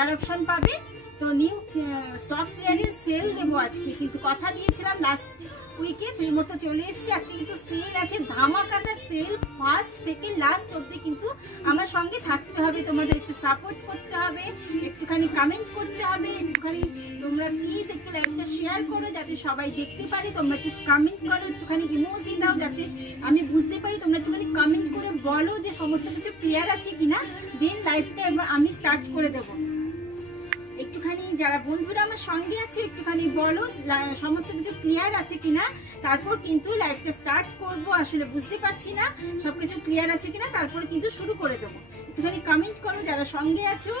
Colour option পাবে। তো new stock clearance sale দেবো আজকে, কিন্তু কথা দিয়েছিলাম লাস্ট উইকে, সেই মতো চলে এসেছে। আজকে কিন্তু সেল আছে, ধামাকাদার সেল, ফার্স্ট থেকে লাস্ট অবধি কিন্তু আমার সঙ্গে থাকতে হবে, তোমাদের একটু সাপোর্ট করতে হবে, একটুখানি কমেন্ট করতে হবে, একটুখানি তোমরা প্লিজ একটু লাইভটা শেয়ার করো যাতে সবাই দেখতে পারে। তোমরা একটু কমেন্ট করো, একটুখানি ইমোজি দাও যাতে আমি বুঝতে পারি। তোমরা একটুখানি কমেন্ট করে বলো যে সমস্ত কিছু ক্লিয়ার আছে কিনা, দেন লাইভটা এবার আমি স্টার্ট করে দেবো। একটুখানি যারা বন্ধুরা আমার সঙ্গে আছে একটুখানি বলো সমস্ত কিছু ক্লিয়ার আছে কিনা, তারপর কিন্তু লাইভটা স্টার্ট করব। আসলে বুঝতে পারছি না সবকিছু ক্লিয়ার আছে কিনা, তারপর কিন্তু শুরু করে দেবো। একটুখানি কমেন্ট করো যারা সঙ্গে আছো।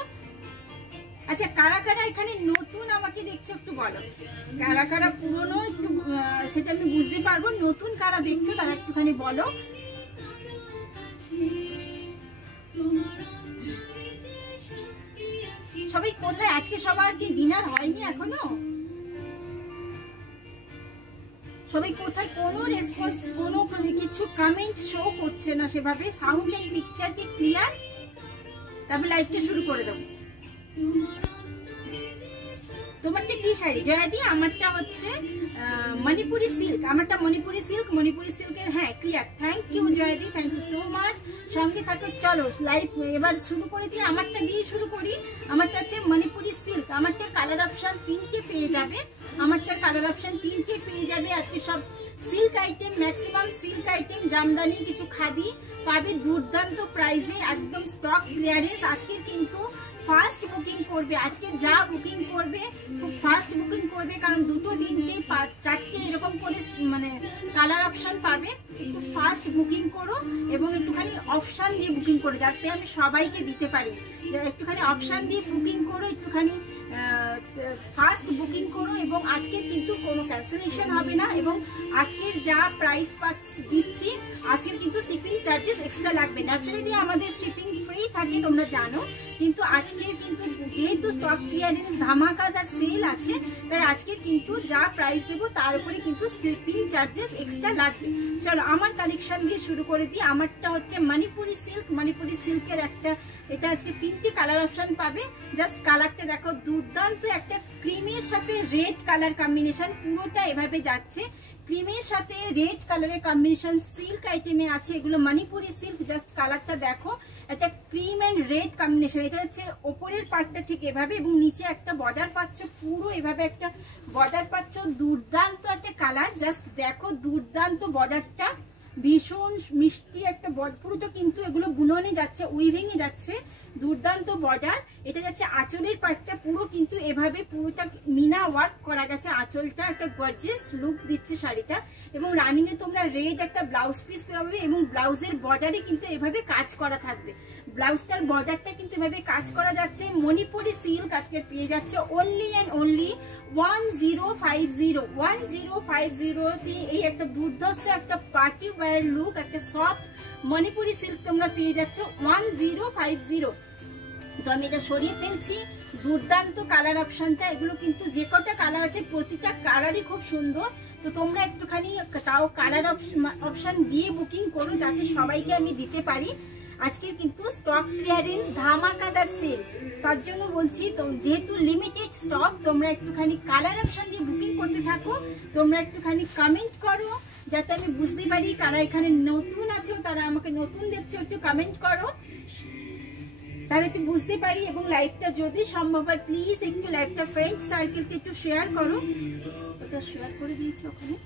আচ্ছা, কারা কারা এখানে নতুন আমাকে দেখছো একটু বলো, কারা কারা পুরনো একটু সেটা আমি বুঝতে পারবো। নতুন কারা দেখছো তারা একটুখানি বলো। সবাই কোথায়? আজকে সবার কি ডিনার হয়নি এখনো? সবাই কোথায়? কোনো রেসপন্স, কোনো কিছু কমেন্ট শো করছে না সেভাবে। সাউন্ড এন্ড পিকচার কি ক্লিয়ার? তারপর লাইভটা শুরু করে দেবো। তোমারটা কি শাড়ি জয়াদি? আমারটা হচ্ছে মণিপুরি সিল্ক, আমারটা মণিপুরি সিল্ক, মণিপুরি সিল্কের। হ্যাঁ ক্লিয়ার, থ্যাংক ইউ জয়াদি, থ্যাংক ইউ সো মাচ। সঙ্গে থাকো, চলো লাইভ এবার শুরু করে দিই। আমারটা দিয়ে শুরু করি। আমারটা হচ্ছে মণিপুরি সিল্ক, আমারটা কালার অপশন 3টে পেয়ে যাবে, আমারটা কালার অপশন 3টে পেয়ে যাবে। আজকে সব silk item, maximum silk item, Jamdani, কিছু খাদি পাবে দুর্দান্ত প্রাইসে, একদম স্টক ক্লিয়ারেন্স। আজকের কিন্তু ফার্স্ট বুকিং করবে, আজকে যা বুকিং করবে খুব ফার্স্ট বুকিং করবে, কারণ 2, 3, 4টে এরকম করে মানে কালার অপশন পাবে। একটু ফার্স্ট বুকিং করো এবং একটুখানি অপশন দিয়ে বুকিং করো যাতে আমি সবাইকে দিতে পারি। একটুখানি অপশন দিয়ে বুকিং করো, একটুখানি ফার্স্ট বুকিং করো। এবং আজকের কিন্তু কোনো ক্যান্সেলেশন হবে না, এবং আজকের যা প্রাইস দিচ্ছি আজকের কিন্তু শিপিং চার্জেস এক্সট্রা লাগবে। ন্যাচারালি আমাদের শিপিং ফ্রি থাকে তোমরা জানো, কিন্তু আজকের কিন্তু যেহেতু স্টক ক্লিয়ারেন্স ধামাকাদার সেল আছে, তাই আজকে কিন্তু যা প্রাইস দেবো তার উপরে কিন্তু শিপিং চার্জেস এক্সট্রা লাগবে। চলো আমার কালেকশন দিয়ে শুরু করে দিই। আমারটা হচ্ছে মণিপুরি সিল্ক, মণিপুরি সিল্কের একটা, এটা আজকে 3টে কালার অপশন পাবে। জাস্ট কালারটা দেখো, দুর্দান্ত একটা ক্রিমের সাথে রেড কালার কম্বিনেশন, পুরোটা এভাবে যাচ্ছে। ক্রিমের সাথে রেড কালারের কম্বিনেশন সিল্ক আইটেমে আছে, এগুলো মণিপুরি সিল্ক। জাস্ট কালারটা দেখো, একটা ক্রিম এন্ড রেড কম্বিনেশন। এটা হচ্ছে ওপরের পার্টটা ঠিক এভাবে, এবং নিচে একটা বর্ডার পাচ্ছ, পুরো এভাবে একটা বর্ডার পাচ্ছ। দুর্দান্ত একটা কালার, জাস্ট দেখো দুর্দান্ত বর্ডারটা, ভীষণ মিষ্টি একটা পুরোটা কিন্তু এগুলো বুননে যাচ্ছে, উইভিংয়ে যাচ্ছে, দুর্দান্ত বর্ডার। এটা যাচ্ছে আঁচলের পার্টটা, পুরো কিন্তু এভাবে পুরোটা মিনা ওয়ার্ক করা গেছে। আঁচলটা একটা গর্জিয়াস লুক দিচ্ছে শাড়িটা, এবং রানিং এ তোমরা রেড একটা ব্লাউজ পিস পাবে, এবং ব্লাউজের বর্ডারে কিন্তু এভাবে কাজ করা থাকবে। ব্লাউজটার বর্ডারটা কিন্তু এভাবে কাজ করা যাচ্ছে। মণিপুরি সিল্ক আজকে পেয়ে যাচ্ছে অনলি অ্যান্ড অনলি 1050 এই একটা দুর্ধর্ষ একটা পার্টি ওয়্যার লুক, একটা সফট মণিপুরি সিল্ক তোমরা পেয়ে যাচ্ছ 1050। তো আমি এটা সরিয়ে ফেলছি। দুর্দান্ত কালার অপশনটা, এগুলো কিন্তু যে কটা কালার আছে প্রতিটা কালারই খুব সুন্দর। তো তোমরা একটুখানি তাও কালার অপশন দিয়ে বুকিং করো যাতে সবাইকে আমি দিতে পারি। আজকে কিন্তু স্টক ক্লিয়ারেন্স ধামাকাদার সেল, তার জন্য বলছি তো, যেহেতু লিমিটেড স্টক, তোমরা একটুখানি কালার অপশন দিয়ে বুকিং করতে থাকো। তোমরা একটুখানি কমেন্ট করো যাতে আমি বুঝতে পারি কারা এখানে নতুন আছো, তারা আমাকে নতুন দেখছো, একটু কমেন্ট করো তাহলে একটু বুঝতে পারি। এবং লাইভটা যদি সম্ভব হয় প্লিজ একটু লাইভটা ফ্রেন্ড সার্কেলকে একটু শেয়ার করো। ওটা শেয়ার করে দিয়েছি ওখানে।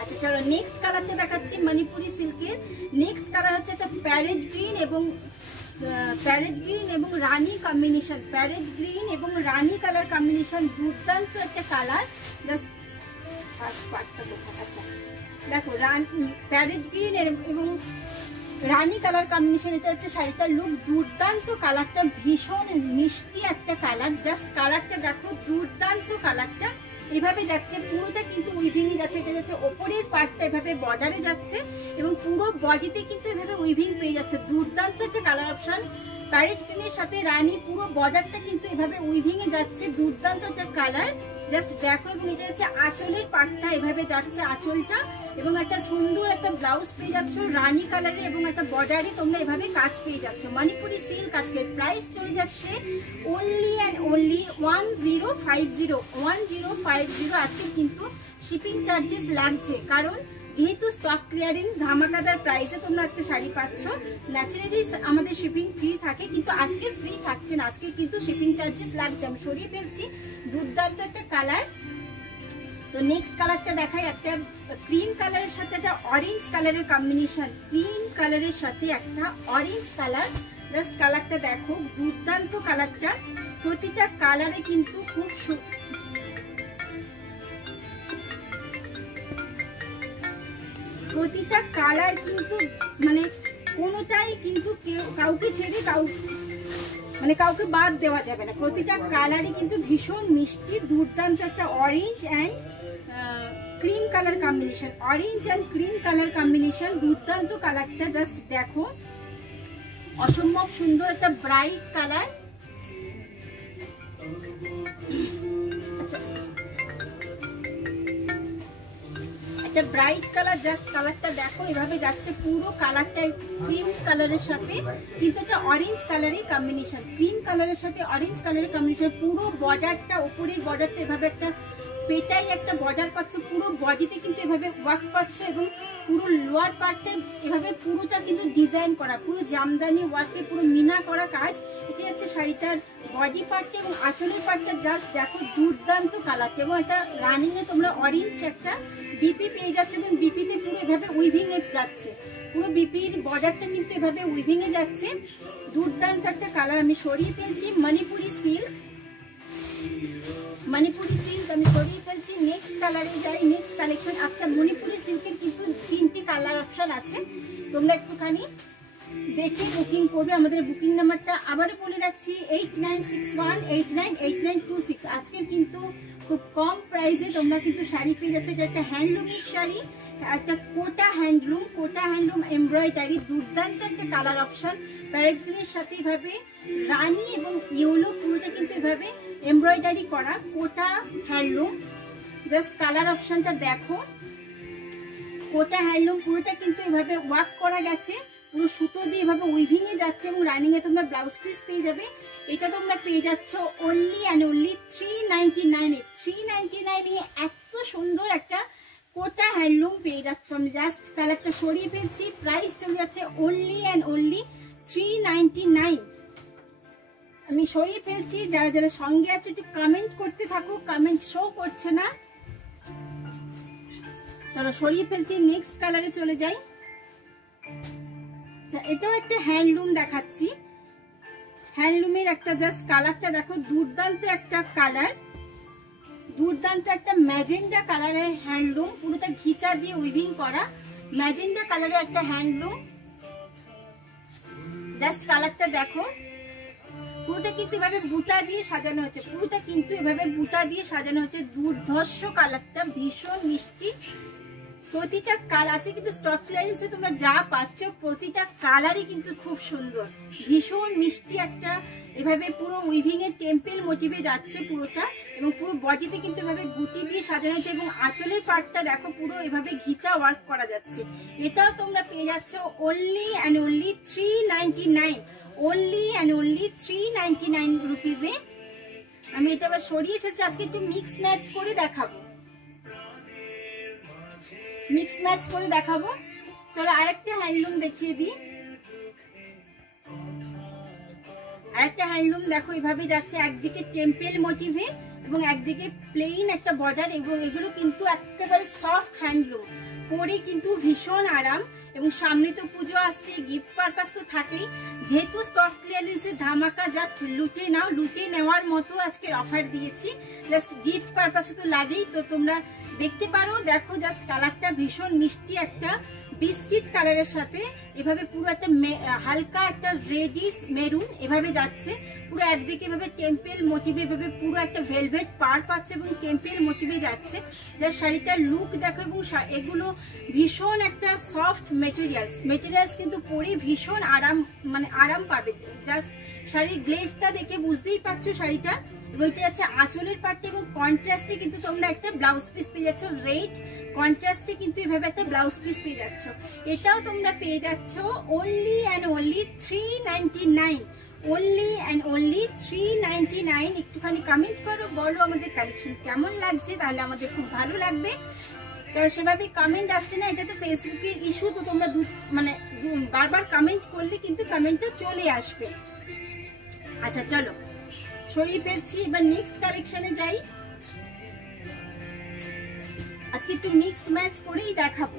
আচ্ছা চলো নেক্সট কালারটা দেখাচ্ছি মণিপুরি সিল্কের। নেক্সট কালার হচ্ছে একটা প্যারেট গ্রিন এবং রানী কম্বিনেশন, প্যারেট গ্রিন এবং রানী কালার কম্বিনেশন, দুর্দান্ত একটা কালার। জাস্ট ফার্স্ট পার্টটা দেখাচ্ছি, দেখো প্যারেট গ্রিন এবং রানী কালার কম্বিনেশন। এটা হচ্ছে শাড়িটার লুক, দুর্দান্ত কালারটা, ভীষণ মিষ্টি একটা কালার। জাস্ট কালারটা দেখো, দুর্দান্ত কালারটা এভাবে যাচ্ছে, পুরোটা কিন্তু উইভিং যাচ্ছে। এটা যাচ্ছে ওপরের পার্টটা এভাবে বর্ডারে যাচ্ছে, এবং পুরো বডিতে কিন্তু এভাবে উইভিং পেয়ে যাচ্ছে। দুর্দান্ত একটা কালার অপশন, প্যারেট গ্রিনের সাথে রানী, পুরো বর্ডারটা কিন্তু এভাবে উইভিং এ যাচ্ছে। দুর্দান্ত একটা কালার, জাস্ট দেখো। এবং এটা হচ্ছে আঁচলের পাটটা, এভাবে যাচ্ছে আঁচলটা, এবং একটা সুন্দর একটা ব্লাউজ পেয়ে যাচ্ছ রানী কালারে, এবং একটা বর্ডারে তোমরা এভাবে কাজ পেয়ে যাচ্ছ। মণিপুরি সিল্ক আজকের প্রাইস চলে যাচ্ছে অনলি অ্যান্ড অনলি 1050। আজকে কিন্তু শিপিং চার্জেস লাগছে, কারণ যেহেতু স্টক ক্লিয়ারেন্স ধামাকাদার প্রাইসে তোমরা আজকে শাড়ি পাচ্ছ। ন্যাচারালি আমাদের শিপিং ফ্রি থাকে, কিন্তু আজকে ফ্রি থাকছে না, আজকে কিন্তু শিপিং চার্জেস লাগছে। আমি সরিয়ে ফেলছি, দুর্দান্ত একটা কালার। তো নেক্সট কালারটা দেখাই, একটা ক্রিম কালারের সাথে একটা অরেঞ্জ কালারের কম্বিনেশন, ক্রিম কালারের সাথে একটা অরেঞ্জ কালার। জাস্ট কালারটা দেখো, দুর্দান্ত কালারটা। প্রতিটা কালারে কিন্তু খুব প্রতিটা কালার কিন্তু মানে কোনোটাই কিন্তু কাউকে ছেড়ে কাউকে বাদ দেওয়া যাবে না। প্রতিটা কালারই কিন্তু ভীষণ মিষ্টি, দুর্দান্ত একটা orange and cream colour combination, orange and cream colour combination, দুর্দান্ত কালারটা। জাস্ট দেখো, অসম্ভব সুন্দর একটা ব্রাইট কালার। আচ্ছা, একটা ব্রাইট কালার, জাস্ট কালারটা দেখো, এভাবে যাচ্ছে পুরো কালারটা ক্রিম কালারের সাথে, কিন্তু একটা অরেঞ্জ কালারের কম্বিনেশন, ক্রিম কালারের সাথে অরেঞ্জ কালারের কম্বিনেশন। পুরো বর্ডারটা, উপরের বর্ডারটা এভাবে একটা পেটাই একটা বর্ডার পাচ্ছ, পুরো বডিতে কিন্তু এভাবে ওয়ার্ক পাচ্ছ, এবং পুরো লোয়ার পার্টটা এভাবে পুরোটা কিন্তু ডিজাইন করা, পুরো জামদানি ওয়ার্কে পুরো মিনা করা কাজ। এটি হচ্ছে শাড়িটার বডি পার্টটা, এবং আঁচলের পার্টটা জাস্ট দেখো, দুর্দান্ত কালারটা। এবং একটা রানিং এ তোমরা অরেঞ্জ একটা বিপি পেয়ে যাচ্ছে, এবং বিপিতে পুরো এভাবে উইভিং এ যাচ্ছে, পুরো বিপির বর্ডারটা কিন্তু এভাবে উইভিং এ যাচ্ছে, দুর্দান্ত একটা কালার। আমি সরিয়ে ফেলছি মণিপুরি সিল্ক, মণিপুরি সিল্ক আমি সরিয়ে ফেলছি। নেক্সট কালারে যাই, নেক্সট কালেকশন। আচ্ছা, মণিপুরি সিল্কের কিন্তু 3টি কালার অপশন আছে, তোমরা একটুখানি দেখে বুকিং করবে। আমাদের বুকিং নাম্বারটা আবারও বলে রাখছি, 8961898926। আজকে কিন্তু খুব কম প্রাইসে তোমরা কিন্তু শাড়ি পেয়ে যাচ্ছে। এটা একটা হ্যান্ডলুমের শাড়ি, একটা কোটা হ্যান্ডলুম এমব্রয়ডারি, দুর্দান্ত একটা কালার অপশন। প্যারাগ্রিনের সাথে এভাবে রানী এবং ইয়েলো পুরোটা কিন্তু এভাবে এমব্রয়ডারি করা কোটা হ্যান্ডলুম। জাস্ট কালার অপশনটা দেখো, কোটা হ্যান্ডলুম পুরোটা কিন্তু এভাবে ওয়ার্ক করা গেছে, পুরো সুতো দিয়ে এভাবে উইভিং এ যাচ্ছে, এবং রানিং এ তোমরা ব্লাউজ পিস পেয়ে যাবে। এটা তোমরা পেয়ে যাচ্ছ অনলি অ্যান্ড অনলি 399 এ। 399 এ এত সুন্দর একটা কোটা হ্যান্ডলুম পেয়ে যাচ্ছ। আমি জাস্ট কালারটা সরিয়ে ফেলছি, প্রাইস চলে যাচ্ছে অনলি অ্যান্ড অনলি 399। আমি সরিয়ে ফেলছি, যারা যারা সঙ্গে আছে একটু কমেন্ট করতে থাকো, কমেন্ট শো করছে না। চলো সরিয়ে ফেলছি, নেক্সট কালারে চলে যাই। এটাও একটা হ্যান্ডলুম দেখাচ্ছি, হ্যান্ডলুমের একটা জাস্ট কালারটা দেখো, দুর্দান্ত একটা কালার, দুর্দান্ত একটা ম্যাজেন্ডা কালারের হ্যান্ডলুম, পুরোটা ঘিচা দিয়ে উইভিং করা ম্যাজেন্ডা কালারের একটা হ্যান্ডলুম। জাস্ট কালারটা দেখো, পুরোটা কিন্তু এভাবে বুটা দিয়ে সাজানো হচ্ছে, পুরোটা কিন্তু এভাবে বুটা দিয়ে সাজানো হচ্ছে, দুর্ধর্ষ কালারটা, ভীষণ মিষ্টি। প্রতিটা কালার আছে কিন্তু স্টক ক্লিয়ারেন্সে তোমরা যা পাচ্ছ, প্রতিটা কালারই কিন্তু খুব সুন্দর, ভীষণ মিষ্টি একটা। এভাবে পুরো উইভিং এর টেম্পল মোটিভে যাচ্ছে পুরোটা, এবং পুরো বডিতে কিন্তু এভাবে গুটি দিয়ে সাজানো হচ্ছে, এবং আঁচলের পার্টটা দেখো পুরো এভাবে ঘিচা ওয়ার্ক করা যাচ্ছে। এটাও তোমরা পেয়ে যাচ্ছ only and only 399, only and only 399 রুপিজে। আমি এটা আবার সরিয়ে ফেলছি, আজকে একটু মিক্স ম্যাচ করে দেখাবো, মিক্স ম্যাচ করে দেখাবো। চলো আরেকটা হ্যান্ডলুম দেখিয়ে দিই। আরেকটা হ্যান্ডলুম দেখো, এভাবে যাচ্ছে, একদিকে টেম্পল মোটিভে এবং একদিকে প্লেন একটা বর্ডার, এবং এগুলো কিন্তু একেবারে সফট হ্যান্ডলুম, পরে কিন্তু ভীষণ আরাম। এবং সামনে তো পুজো আসছে, গিফট পারপাস তো থাকেই, যেহেতু স্টক ক্লিয়ারেন্সের ধামাকা, জাস্ট লুটে নাও, লুটে নেওয়ার মতো আজকের অফার দিয়েছি, জাস্ট গিফট পারপাসে তো লাগেই। তো তোমরা দেখতে পারো, দেখো জাস্ট কালারটা ভীষণ মিষ্টি একটা বিস্কিট কালারের সাথে এভাবে পুরো একটা হালকা একটা রেডিশ মেরুন এভাবে যাচ্ছে, পুরো একদিকে এভাবে টেম্পল মোটিভে এভাবে পুরো একটা ভেলভেট পার পাচ্ছে এবং টেম্পল মোটিভে যাচ্ছে। যার শাড়িটার লুক দেখো, এবং এগুলো ভীষণ একটা সফট মেটেরিয়ালস কিন্তু পরে ভীষণ আরাম, মানে আরাম পাবে। জাস্ট শাড়ির গ্লেজটা দেখে বুঝতেই পারছো শাড়িটা বলতে যাচ্ছে আঁচলের পাটটা এবং কন্ট্রাস্টে কিন্তু তোমরা একটা ব্লাউজ পিস পেয়ে যাচ্ছ, রেড কন্ট্রাস্টে কিন্তু এভাবে একটা ব্লাউজ পিস পেয়ে যাচ্ছ। এটাও তোমরা পেয়ে যাচ্ছ only and only 399, only and only 399। একটুখানি কমেন্ট করো, বলো আমাদের কালেকশন কেমন লাগছে, তাহলে আমাদের খুব ভালো লাগবে। কারণ সেভাবে কমেন্ট আসছে না, এটা তো ফেসবুকের ইস্যু, তো তোমরা মানে বারবার কমেন্ট করলে কিন্তু কমেন্টটা চলে আসবে। আচ্ছা চলো সরিয়ে ফেলছি, এবার নেক্সট কালেকশনে যাই। আজকে একটু মিক্সড ম্যাচ করেই দেখাবো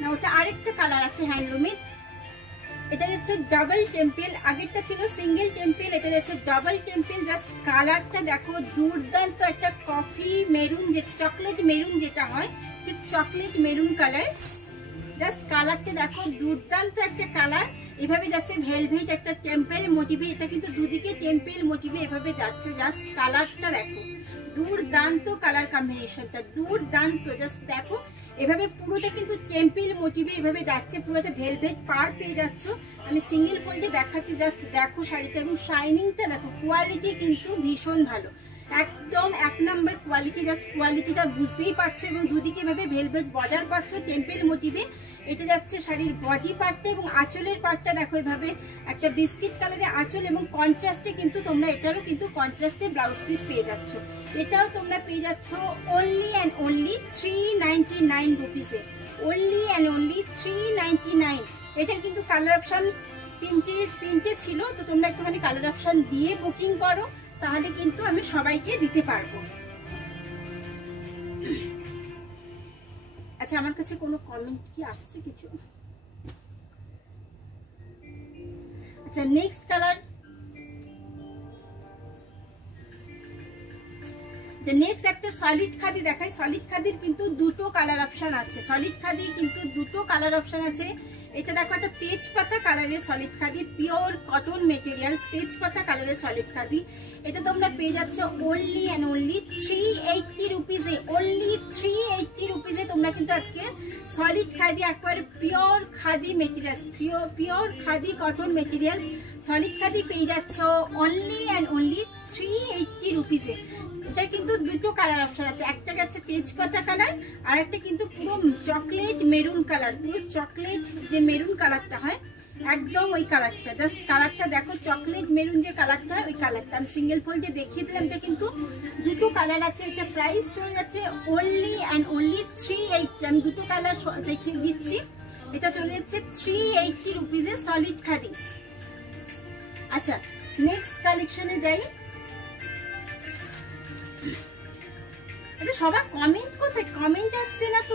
না, ওটা আরেকটা কালার আছে হ্যান্ডলুমের। এটা যাচ্ছে ডাবল টেম্পল, আগেরটা ছিল সিঙ্গেল টেম্পল, এটা যাচ্ছে ডাবল টেম্পল। জাস্ট কালারটা দেখো দুর্দান্ত, একটা কফি মেরুন, যে চকলেট মেরুন যেটা হয়, ঠিক চকলেট মেরুন কালার। জাস্ট কালারটা দেখো দুর্দান্ত একটা কালার। এভাবে যাচ্ছে ভেলভেট একটা টেম্পল মোটিভে, এটা কিন্তু দুদিকে টেম্পল মোটিভে এভাবে যাচ্ছে। জাস্ট কালারটা দেখো দুর্দান্ত, কালার কম্বিনেশনটা দুর্দান্ত। জাস্ট দেখো এভাবে পুরোটা কিন্তু টেম্পল মোটিভে এভাবে যাচ্ছে, পুরোটা ভেলভেট পার পেয়ে যাচ্ছ। আমি সিঙ্গেল ফোল্ডে দেখাচ্ছি, জাস্ট দেখো শাড়িটা এবং শাইনিংটা দেখো, কোয়ালিটি কিন্তু ভীষণ ভালো, একদম 1 নম্বর কোয়ালিটি। জাস্ট কোয়ালিটিটা বুঝতেই পারছো, এবং দুদিকে এভাবে ভেলভেট বর্ডার পাচ্ছ টেম্পল মোটিভে। এটা যাচ্ছে শাড়ির বডি পার্টটা, এবং আঁচলের পার্টটা দেখো এভাবে একটা বিস্কিট কালারের আঁচল, এবং কন্ট্রাস্টে কিন্তু তোমরা এটারও কিন্তু কন্ট্রাস্টে ব্লাউজ পিস পেয়ে যাচ্ছ। এটাও তোমরা পেয়ে যাচ্ছ অনলি অ্যান্ড অনলি 399 রুপিসে, অনলি অ্যান্ড অনলি 399। এটার কিন্তু কালার অপশন তিনটে ছিল, তো তোমরা একটুখানি কালার অপশন দিয়ে বুকিং করো, তাহলে কিন্তু আমি সবাইকে দিতে পারবো। আচ্ছা আমার কাছে কোনো কমেন্ট কি আসছে কিছু? আচ্ছা নেক্সট কালার, যে নেক্সট একটা সলিড খাদি দেখাই। সলিড খাদির কিন্তু দুটো কালার অপশন আছে, সলিড খাদি কিন্তু দুটো কালার অপশন আছে। এটা দেখো একটা তেজপাতা কালারের solid khadi, pure cotton material, তেজপাতা কালারের সলিড খাদি। এটা তোমরা পেয়ে যাচ্ছ অনলি অ্যান্ড অনলি 380 রুপিসে, অনলি 380 রুপিসে। তোমরা কিন্তু আজকে সলিড খাদি, একবার pure khadi materials, pure khadi cotton materials solid khadi পেয়ে যাচ্ছ অনলি অ্যান্ড অনলি 380 রুপিসে। এটা কিন্তু দুটো কালার অপশন আছে, একটা গেছে তেজপাতা কালার, আর একটা কিন্তু পুরো চকলেট মেরুন কালার, পুরো চকলেট যে মেরুন কালারটা হয় একদম ওই কালারটা। জাস্ট কালারটা দেখো, চকলেট মেরুন যে কালারটা হয় ওই কালারটা। আমি সিঙ্গেল ফোল্ডে দেখিয়ে দিলাম, এটা কিন্তু দুটো কালার আছে। এটা প্রাইস চলে যাচ্ছে অনলি অ্যান্ড অনলি 380। আমি দুটো কালার দেখিয়ে দিচ্ছি, এটা চলে যাচ্ছে 380 রুপিসে সলিড খাদি। আচ্ছা নেক্সট কালেকশনে যাই। সবার কমেন্ট কোথায়? কমেন্ট আসছে না তো,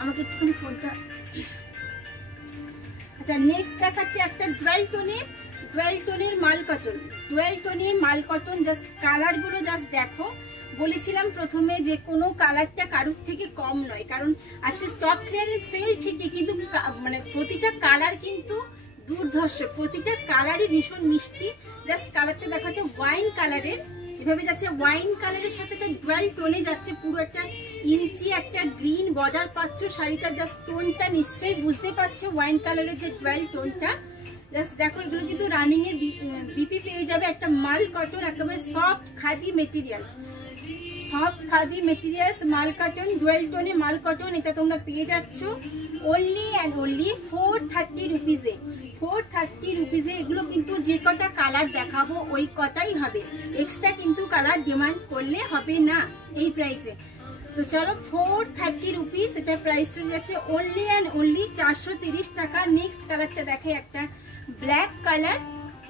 আমাকে একটুখানি ফোনটা। আচ্ছা নেক্সট দেখাচ্ছি একটা ডুয়াল টোনের মাল কটন, ডুয়াল টোনের মাল কটন। জাস্ট কালার গুলো জাস্ট দেখো, বলেছিলাম প্রথমে যে কোনো কালারটা কারুর থেকে কম নয়, কারণ আজকে স্টক ক্লিয়ারেন্স সেল ঠিকই, কিন্তু মানে প্রতিটা কালার কিন্তু দুর্ধর্ষ, প্রতিটা কালারই ভীষণ মিষ্টি। জাস্ট কালারটা দেখো, একটা ওয়াইন কালারের এভাবে যাচ্ছে, ওয়াইন কালারের সাথে একটা ডুয়াল টোনে যাচ্ছে, পুরো একটা ইঞ্চি একটা গ্রিন বর্ডার পাচ্ছ। শাড়িটা জাস্ট টোনটা নিশ্চয়ই বুঝতে পারছো, ওয়াইন কালারের যে ডুয়াল টোনটা। জাস্ট দেখো এগুলো কিন্তু রানিং এর বিপি পেয়ে যাবে। একটা মাল কটন, একেবারে soft khadi materials, soft khadi materials মাল কটন, ডুয়াল টোনে মাল কটন। এটা তোমরা পেয়ে যাচ্ছ অনলি অ্যান্ড অনলি 430 রুপিসে, 430 রুপিসে। এগুলো কিন্তু যে কটা কালার দেখাবো ওই কটাই হবে, এক্সট্রা কিন্তু কালার ডিমান্ড করলে হবে না এই প্রাইসে। তো চলো 430 রুপিস, এটা প্রাইস চলে যাচ্ছে অনলি অ্যান্ড অনলি 430 টাকা। নেক্সট কালারটা দেখে, একটা ব্ল্যাক কালার,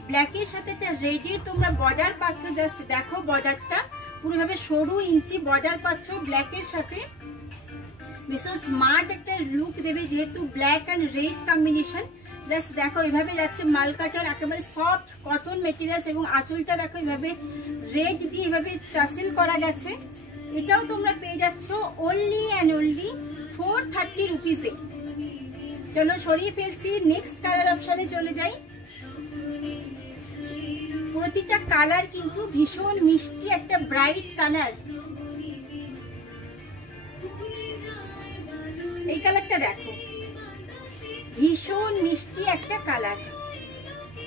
ব্ল্যাকের সাথে একটা রেডের তোমরা বর্ডার পাচ্ছ। জাস্ট দেখো বর্ডারটা পুরোভাবে সরু ইঞ্চি বর্ডার পাচ্ছ ব্ল্যাকের সাথে, ভীষণ স্মার্ট একটা লুক দেবে যেহেতু black and red combination. Just দেখো এভাবে যাচ্ছে মাল কাটার, একেবারে সফট কটন মেটেরিয়ালস, এবং আঁচলটা দেখো এভাবে রেড দিয়ে এভাবে টাসেল করা গেছে। এটাও তোমরা পেয়ে যাচ্ছ অনলি অ্যান্ড অনলি 430 রুপিসে। চলো সরিয়ে ফেলছি, নেক্সট কালার অপশনে চলে যাই। প্রতিটা কালার কিন্তু ভীষণ মিষ্টি, একটা ব্রাইট কালার। এই কালারটা দেখো, ভীষণ মিষ্টি একটা কালার।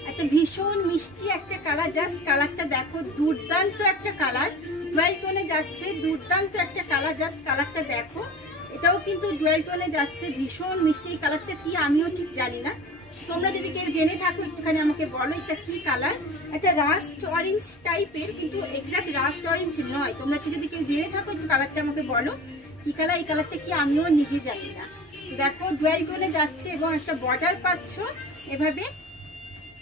একটা ভীষণ মিষ্টি একটা কালার, জাস্ট কালারটা দেখো, দুর্দান্ত একটা কালার, ডুয়াল টোনে যাচ্ছে, দুর্দান্ত একটা কালার, জাস্ট কালারটা দেখো। এটাও কিন্তু ডুয়াল টোনে যাচ্ছে, ভীষণ মিষ্টি। কালারটা কি আমিও ঠিক জানি না, তোমরা যদি কেউ জেনে থাকো একটুখানি আমাকে বলো এটা কি কালার। একটা রাস্ট অরেঞ্জ টাইপের, কিন্তু এক্সাক্ট রাস্ট অরেঞ্জ নয়। তোমরা যদি কেউ জেনে থাকো একটু কালারটা আমাকে বলো কি কালার। এই কালারটা কি আমিও নিজে জানি না। দেখো ডুয়াল টোনে যাচ্ছে এবং একটা বর্ডার পাচ্ছ এভাবে।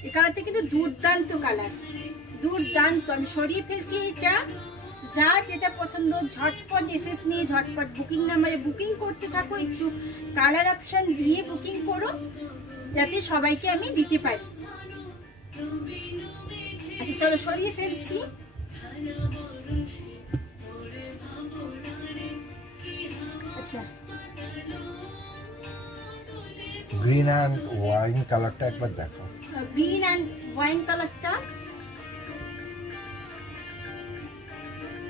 এই কালারটা কিন্তু দুর্দান্ত কালার, দুর্দান্ত। আমি সরিয়ে ফেলছি এটা। যার যেটা পছন্দ ঝটপট এসএস নিয়ে ঝটপট বুকিং নাম্বারে বুকিং করতে থাকো। একটু কালার অপশন দিয়ে বুকিং করো যাতে সবাইকে আমি দিতে পারি। আচ্ছা চলো সরিয়ে ফেলছি। আচ্ছা গ্রিন অ্যান্ড ওয়াইন কালারটা একবার দেখো। গ্রিন অ্যান্ড ওয়াইন কালারটা,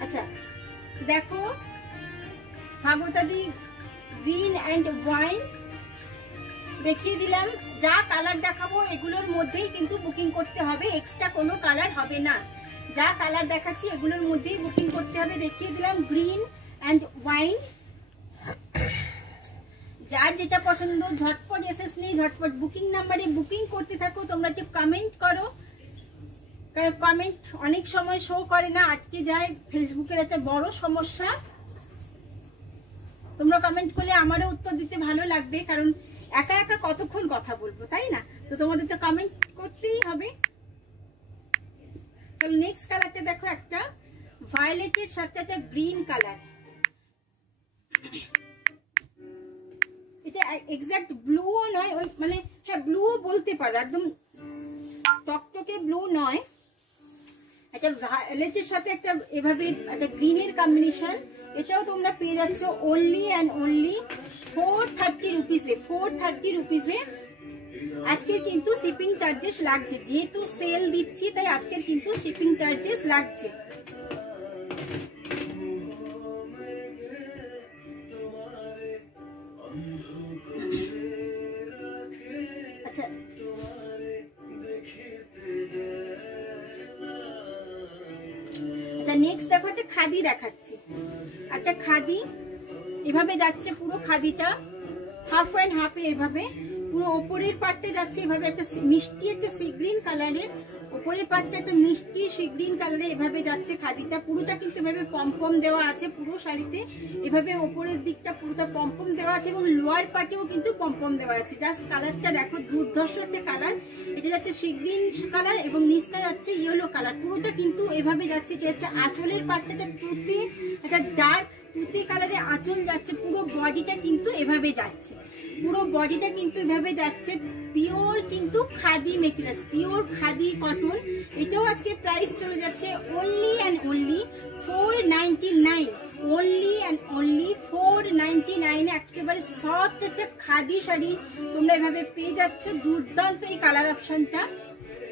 আচ্ছা দেখো স্বাগতাদি, গ্রিন অ্যান্ড ওয়াইন দেখিয়ে দিলাম। যা কালার দেখাবো এগুলোর মধ্যেই কিন্তু বুকিং করতে হবে, এক্সট্রা কোনো কালার হবে না। যা কালার দেখাচ্ছি এগুলোর মধ্যেই বুকিং করতে হবে। দেখিয়ে দিলাম গ্রিন অ্যান্ড ওয়াইন। যার যেটা পছন্দ ঝটপট এসএস নিয়ে ঝটপট বুকিং নাম্বারে বুকিং করতে থাকো। তোমরা একটু কমেন্ট করো, কারণ কমেন্ট অনেক সময় শো করে না, আটকে যায়। ফেসবুকের একটা বড় সমস্যা। তোমরা কমেন্ট করলে আমারও উত্তর দিতে ভালো লাগবে, কারণ একা একা কতক্ষণ কথা বলবো, তাই না? তো তোমাদের তো কমেন্ট করতেই হবে। চলো নেক্সট কালারটা দেখো, একটা ভায়োলেটের সাথে একটা গ্রিন কালার। এটা এক্সাক্ট ব্লুও নয়, ওই মানে হ্যাঁ ব্লুও বলতে পারো, একদম টকটকে ব্লু নয়। একটা ভায়োলেটের সাথে একটা এভাবে একটা গ্রিনের কম্বিনেশন। এটাও তোমরা পেয়ে যাচ্ছ অনলি অ্যান্ড অনলি 430 রুপিসে। 430 রুপিসে। আজকের কিন্তু শিপিং চার্জেস লাগছে, যেহেতু সেল দিচ্ছি তাই আজকের কিন্তু শিপিং চার্জেস লাগছে। আচ্ছা আচ্ছা নেক্সট দেখো একটা খাদি দেখাচ্ছি। একটা খাদি এভাবে যাচ্ছে, পুরো খাদিটা হাফ অ্যান্ড হাফে এভাবে পুরো ওপরের পার্টটা যাচ্ছে এভাবে একটা মিষ্টি একটা সি গ্রিন কালারের, ওপরের পার্টটা একটা মিষ্টি সি গ্রিন কালারে এভাবে যাচ্ছে খাদিটা। পুরোটা কিন্তু এভাবে পমপম দেওয়া আছে, পুরো শাড়িতে এভাবে ওপরের দিকটা পুরোটা পমপম দেওয়া আছে এবং লোয়ার পার্টেও কিন্তু পমপম দেওয়া আছে। জাস্ট কালারটা দেখো, দুর্ধর্ষ একটা কালার। এটা যাচ্ছে সি গ্রিন কালার এবং নিচটা যাচ্ছে ইয়েলো কালার। পুরোটা কিন্তু এভাবে যাচ্ছে। এটা হচ্ছে আঁচলের পার্টটা তুতে একটা ডার্ক তুতে কালারের আঁচল যাচ্ছে। পুরো বডিটা কিন্তু এভাবে যাচ্ছে, পুরো বডিটা কিন্তু এভাবে যাচ্ছে। পিওর কিন্তু khadi materials, pure khadi cotton. এটাও আজকে প্রাইস চলে যাচ্ছে only and only 499। Only and only 499 একেবারে সফট একটা খাদি শাড়ি তোমরা এভাবে পেয়ে যাচ্ছ। দুর্দান্ত এই কালার অপশনটা,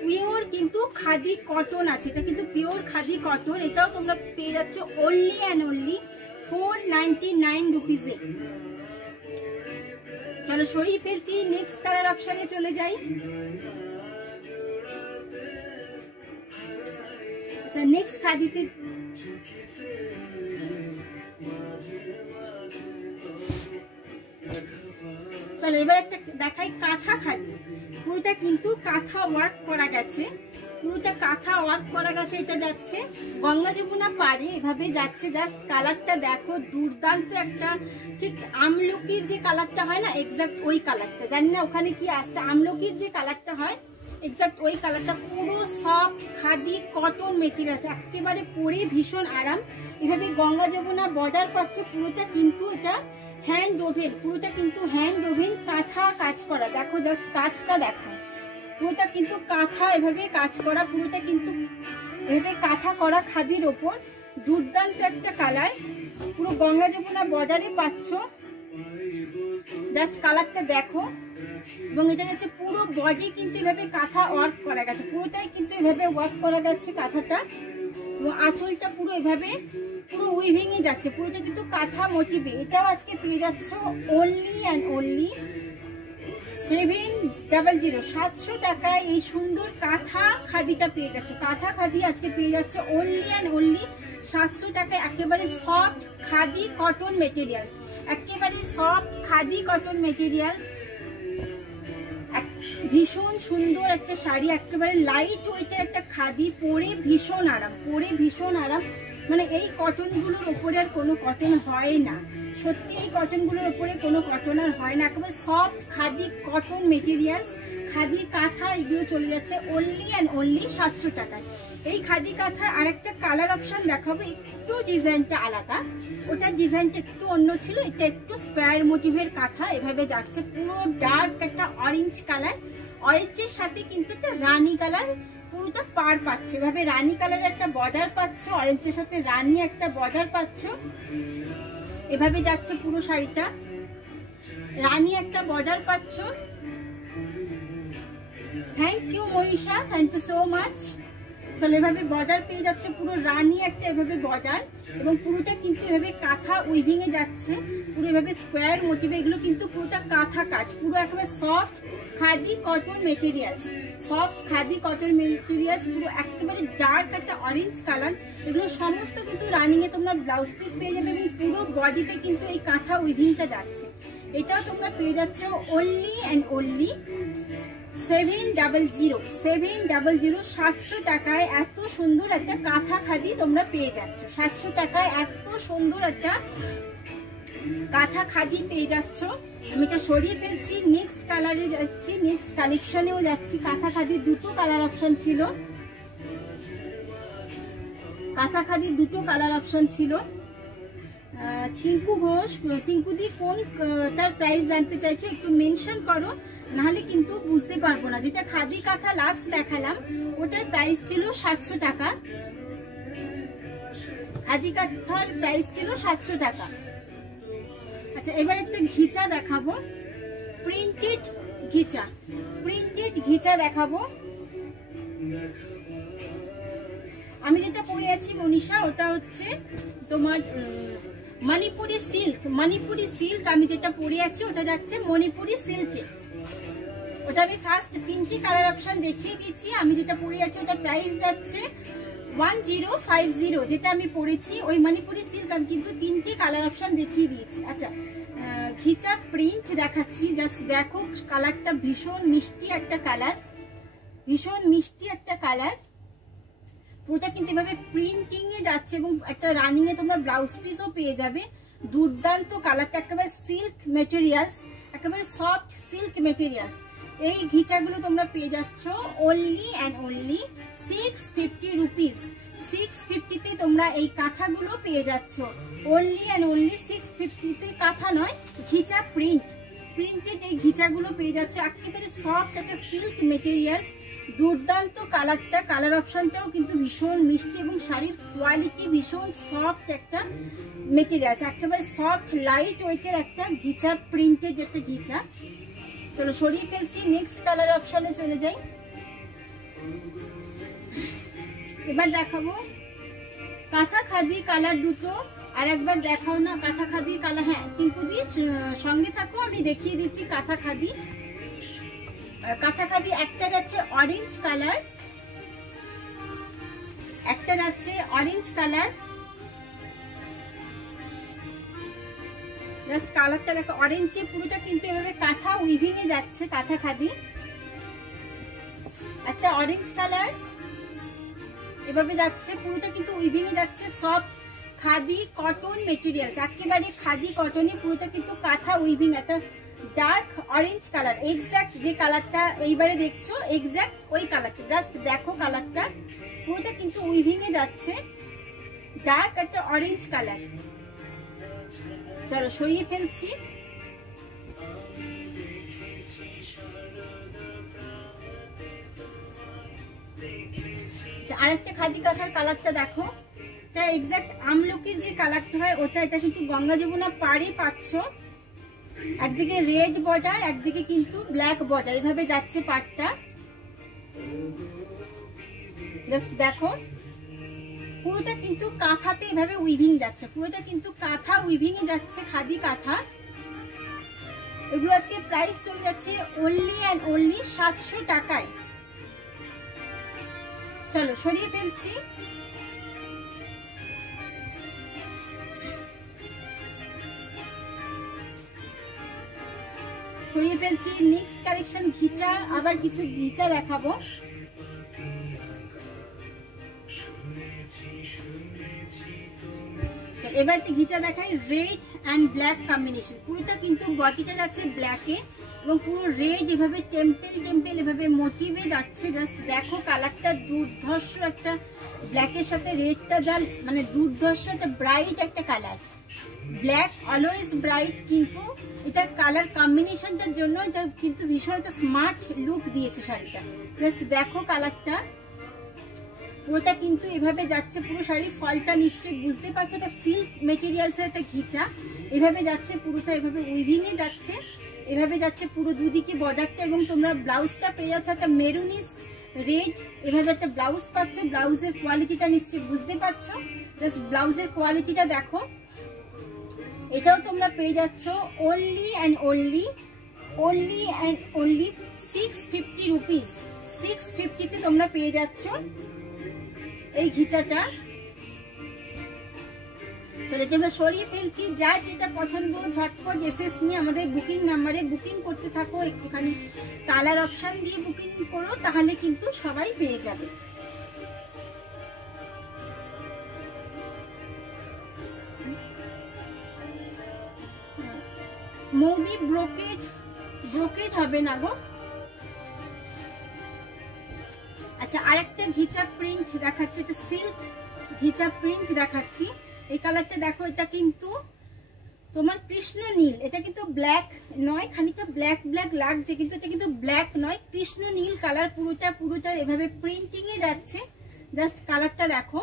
পিওর কিন্তু খাদি কটন আছে, এটা কিন্তু পিওর খাদি কটন। এটাও তোমরা পেয়ে যাচ্ছ অনলি অ্যান্ড অনলি 499 রুপিসে। চলো সরিয়ে ফেলছি, নেক্সট কালার অপশনে চলে যাই। আচ্ছা নেক্সট খাদিতে চলো এবার একটা দেখাই কাঁথা খাদি। পুরোটা কিন্তু কাঁথা ওয়ার্ক করা গেছে, পুরোটা কাঁথা ওয়ার্ক করা গেছে। এটা যাচ্ছে গঙ্গা যমুনা পাড়ে এভাবে যাচ্ছে। জাস্ট কালারটা দেখো, দুর্দান্ত একটা, ঠিক আমলকির যে কালারটা হয় না এক্সাক্ট ওই কালারটা। জানি না ওখানে কি আসছে, আমলকির যে কালারটা হয় এক্সাক্ট ওই কালারটা। পুরো সফট খাদি কটন মেটেরিয়াল, একেবারে পরে ভীষণ আরাম। এভাবে গঙ্গা যমুনা বর্ডার পাচ্ছ। পুরোটা কিন্তু এটা হ্যান্ড ওভেন, পুরোটা কিন্তু হ্যান্ড ওভেন কাঁথা কাজ করা। দেখো জাস্ট কাজটা দেখো, পুরোটা কিন্তু কাঁথা এভাবে কাজ করা, পুরোটা কিন্তু এভাবে কাঁথা করা খাদির ওপর। দুর্দান্ত একটা কালার, পুরো গঙ্গা যমুনা বর্ডারে পাচ্ছ। জাস্ট কালারটা দেখো। এবং এটা হচ্ছে পুরো বডি কিন্তু এভাবে কাঁথা ওয়ার্ক করা গেছে, পুরোটাই কিন্তু এভাবে ওয়ার্ক করা গেছে কাঁথাটা। এবং আঁচলটা পুরো এভাবে পুরো উইভিং এ যাচ্ছে, পুরোটা কিন্তু কাঁথা মোটিভে। এটাও আজকে পেয়ে যাচ্ছ অনলি অ্যান্ড অনলি 700 টাকায় এই সুন্দর কাঁথা খাদিটা পেয়ে যাচ্ছে। কাঁথা খাদি আজকে পেয়ে যাচ্ছে অনলি অ্যান্ড অনলি 700 টাকায়। একেবারে সফট খাদি কটন মেটেরিয়ালস, একেবারে সফট খাদি কটন মেটেরিয়ালস, ভীষণ সুন্দর একটা শাড়ি, একেবারে লাইট ওয়েটের একটা খাদি, পরে ভীষণ আরাম, পরে ভীষণ আরাম। মানে এই কটনগুলোর ওপরে আর কোনো কটন হয় না, সত্যি এই কটনগুলোর ওপরে কোনো কটন আর হয় না। একেবারে soft khadi cotton materials, khadi কাঁথা, এগুলো চলে যাচ্ছে অনলি অ্যান্ড অনলি 700 টাকায়। এই খাদি কাঁথার আরেকটা কালার অপশন দেখাবো, একটু ডিজাইনটা আলাদা, ওটার ডিজাইনটা একটু অন্য ছিল, এটা একটু স্কোয়ার মোটিভের কাঁথা, এভাবে যাচ্ছে পুরো ডার্ক একটা অরেঞ্জ কালার, অরেঞ্জের সাথে কিন্তু একটা রানী কালার পুরোটা পার পাচ্ছ, এভাবে রানী কালারের একটা বর্ডার পাচ্ছ, অরেঞ্জের সাথে রানী একটা বর্ডার পাচ্ছ, এভাবে যাচ্ছে পুরো শাড়িটা, রানী একটা বর্ডার পাচ্ছ। Thank you Manisha, thank you so much. চলো এভাবে বর্ডার পেয়ে যাচ্ছে, পুরো রানী একটা এভাবে বর্ডার, এবং পুরোটা কিন্তু এভাবে কাঁথা উইভিং এ যাচ্ছে, পুরো এভাবে স্কোয়ার মোটিভে, এগুলো কিন্তু পুরোটা কাঁথা কাজ, পুরো একেবারে soft khadi cotton materials, soft khadi cotton materials, পুরো একেবারে ডার্ক একটা অরেঞ্জ কালার, এগুলো সমস্ত কিন্তু রানিং এ তোমরা ব্লাউজ পিস পেয়ে যাবে, এবং পুরো বডিতে কিন্তু এই কাঁথা উইভিংটা যাচ্ছে। এটাও তোমরা পেয়ে যাচ্ছ অনলি অ্যান্ড অনলি 700 700 টাকায়। এত সুন্দর একটা কাঁথা খাদি তোমরা পেয়ে যাচ্ছ 700 টাকায়, এত সুন্দর একটা কাঁথা খাদি পেয়ে যাচ্ছ। আমি এটা সরিয়ে ফেলছি, নেক্সট কালারে যাচ্ছি, নেক্সট কালেকশনেও যাচ্ছি। কাঁথা খাদির দুটো কালার অপশন ছিল, কাঁথা খাদির দুটো কালার অপশন ছিল। টিঙ্কু ঘোষ, টিঙ্কুদি কোন তার প্রাইস জানতে চাইছো একটু মেনশন করো, নাহলে কিন্তু বুঝতে পারবো না। যেটা খাদি কাঁথা লাস্ট দেখালাম ওটার প্রাইস ছিল 700 টাকা, খাদি কাঁথার প্রাইস ছিল 700 টাকা। আচ্ছা এবার একটা ঘিচা দেখাবো, প্রিন্টেড ঘিচা, প্রিন্টেড ঘিচা দেখাবো। আমি যেটা পরে আছি মনীষা ওটা হচ্ছে তোমার মণিপুরি সিল্ক, মণিপুরি সিল্ক আমি যেটা পরে আছি ওটা যাচ্ছে মণিপুরি সিল্কে। ওটা আমি ফার্স্ট 3টি কালার অপশন দেখিয়ে দিচ্ছি। আমি যেটা পরে আছি ওটা প্রাইস যাচ্ছে 1050, যেটা আমি পরেছি ওই মণিপুরি সিল্ক আমি কিন্তু 3টি কালার অপশন দেখিয়ে দিয়েছি। আচ্ছা ঘিচা প্রিন্ট দেখাচ্ছি, জাস্ট দেখো কালারটা ভীষণ মিষ্টি একটা কালার, ভীষণ মিষ্টি একটা কালার, পুরোটা কিন্তু এভাবে প্রিন্টিং এ যাচ্ছে, এবং একটা রানিং এ তোমরা ব্লাউজ পিসও পেয়ে যাবে। দুর্দান্ত কালারটা, একেবারে সিল্ক মেটেরিয়ালস, একেবারে সফট সিল্ক মেটেরিয়ালস। এই ঘিচাগুলো তোমরা পেয়ে যাচ্ছ অনলি অ্যান্ড অনলি 650 রুপিস। 650 তে তোমরা এই কাঁথাগুলো পেয়ে যাচ্ছ অনলি অ্যান্ড অনলি 650 তে। কাঁথা নয়, ঘিচা প্রিন্ট, প্রিন্টেড এই ঘিচাগুলো পেয়ে যাচ্ছ, একেবারে সফট একটা সিল্ক মেটেরিয়ালস। দুর্দান্ত কালারটা, কালার অপশনটাও কিন্তু ভীষণ মিষ্টি, এবং শাড়ির কোয়ালিটি ভীষণ সফট একটা মেটেরিয়ালস, একেবারে সফট লাইট ওয়েটের একটা ঘিচা, প্রিন্টেড একটা ঘিচা। চলো সরিয়ে ফেলছি, নেক্সট কালার অপশনে চলে যাই। এবার দেখাবো কাঁথা খাদি কালার দুটো, আর একবার দেখাও না কাঁথা খাদির কালার। হ্যাঁ টিঙ্কুদি সঙ্গে থাকো, আমি দেখিয়ে দিচ্ছি কাঁথা খাদি। কাঁথা খাদি একটা যাচ্ছে অরেঞ্জ কালার, একটা যাচ্ছে অরেঞ্জ কালার, জাস্ট কালারটা দেখো অরেঞ্জে, পুরোটা কিন্তু এভাবে কাঁথা উইভিং এ যাচ্ছে কাঁথা খাদি। একটা অরেঞ্জ কালার এভাবে যাচ্ছে, পুরোটা কিন্তু উইভিং এ যাচ্ছে, সফট খাদি কটন মেটেরিয়ালস, একেবারে খাদি কটনে, পুরোটা কিন্তু কাঁথা উইভিং। একটা ডার্ক অরেঞ্জ কালার, এক্সাক্ট যে কালারটা এইবারে দেখছো এক্সাক্ট ওই কালারটা, জাস্ট দেখো কালারটা, পুরোটা কিন্তু উইভিং এ যাচ্ছে, ডার্ক একটা অরেঞ্জ কালার। চলো সরিয়ে ফেলছি। আরেকটা খাদি কাঁথার কালারটা দেখো, এটা এক্সাক্ট আমলকির যে কালারটা হয় ওটা, এটা কিন্তু গঙ্গা যমুনা পাড়ে পাচ্ছ, একদিকে রেড বর্ডার একদিকে কিন্তু ব্ল্যাক বর্ডার, এভাবে যাচ্ছে পাড়টা, জাস্ট দেখো পুরোটা কিন্তু কাঁথাতে এভাবে উইভিং যাচ্ছে, পুরোটা কিন্তু কাঁথা উইভিং এ যাচ্ছে, খাদি কাঁথা। এগুলো আজকে প্রাইস চলে যাচ্ছে অনলি অ্যান্ড অনলি 700 টাকায়। চলো সরিয়ে ফেলছি। সরিয়ে ফেলছি। নেক্সট কালেকশন ঘিচা, আবার কিছু ঘিচা দেখাবো। এবার একটি ঘিচা দেখাই, রেড অ্যান্ড ব্ল্যাক কম্বিনেশন। পুরোটা কিন্তু বডিটা যাচ্ছে ব্ল্যাকে এবং পুরো রেড এভাবে টেম্পেল টেম্পেল এভাবে মোটিভে যাচ্ছে। জাস্ট দেখো কালারটা দুর্ধর্ষ একটা, ব্ল্যাকের সাথে রেডটা যা মানে দুর্ধর্ষ একটা ব্রাইট একটা কালার। ব্ল্যাক অলওয়েজ ব্রাইট, কিন্তু এটার কালার কম্বিনেশনটার জন্য এটা কিন্তু ভীষণ একটা স্মার্ট লুক দিয়েছে শাড়িটা। জাস্ট দেখো কালারটা, পুরোটা কিন্তু এভাবে যাচ্ছে। পুরো শাড়ির ফলটা নিশ্চয়ই বুঝতে পারছো, এটা সিল্ক মেটেরিয়ালসের একটা ঘিচা। এভাবে যাচ্ছে পুরোটা, এভাবে উইভিং এ যাচ্ছে, এভাবে যাচ্ছে পুরো দুদিকে বর্ডারটা। এবং তোমরা ব্লাউজটা পেয়ে যাচ্ছ একটা মেরুনিস রেড, এভাবে একটা ব্লাউজ পাচ্ছ। ব্লাউজের কোয়ালিটিটা নিশ্চয়ই বুঝতে পারছো। জাস্ট ব্লাউজের কোয়ালিটিটা দেখো। এটাও তোমরা পেয়ে যাচ্ছ অনলি অ্যান্ড অনলি 650 রুপিস। 650-তে তোমরা পেয়ে যাচ্ছ এই ঘিচাটা। চলো এবার সরিয়ে ফেলছি। যার যেটা পছন্দ ঝটপট এসএস নিয়ে আমাদের বুকিং নাম্বারে বুকিং করতে থাকো। একটুখানি কালার অপশন দিয়ে বুকিং করো, তাহলে কিন্তু সবাই পেয়ে যাবে। মৌদি ব্রোকেট হবে না গো। আচ্ছা, আরেকটা ঘিচা প্রিন্ট দেখাচ্ছি, এটা সিল্ক ঘিচা প্রিন্ট দেখাচ্ছি। এই কালারটা দেখো, এটা কিন্তু তোমার কৃষ্ণ নীল। এটা কিন্তু ব্ল্যাক নয়, খানিকটা ব্ল্যাক ব্ল্যাক লাগছে, কিন্তু এটা কিন্তু ব্ল্যাক নয়, কৃষ্ণ নীল কালার। পুরোটা এভাবে প্রিন্টিং এ যাচ্ছে। জাস্ট কালারটা দেখো,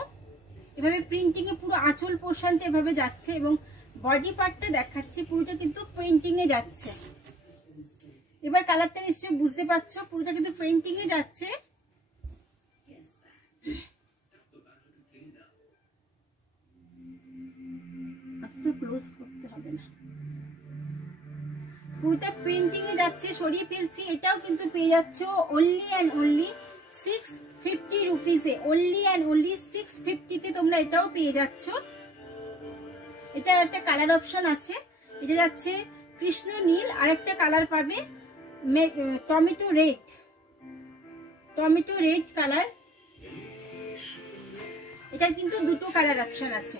এভাবে প্রিন্টিং এ পুরো আঁচল পোর্শনটা এভাবে যাচ্ছে এবং বডি পার্টটা দেখাচ্ছি, পুরোটা কিন্তু প্রিন্টিং এ যাচ্ছে। এবার কালারটা নিশ্চয়ই বুঝতে পারছো, পুরোটা কিন্তু প্রিন্টিং এ যাচ্ছে। ক্লোজ করতে হবে না, পুরোটা প্রিন্টিং এ যাচ্ছে। সরিয়ে ফেলছি। এটাও কিন্তু পেয়ে যাচ্ছ অনলি অ্যান্ড অনলি 650 রুপিসে। অনলি অ্যান্ড অনলি 650-তে তোমরা এটাও পেয়ে যাচ্ছ। এটার একটা কালার অপশন আছে, এটা যাচ্ছে কৃষ্ণ নীল, আর একটা কালার পাবে টমেটো রেড কালার। এটার কিন্তু দুটো কালার অপশন আছে।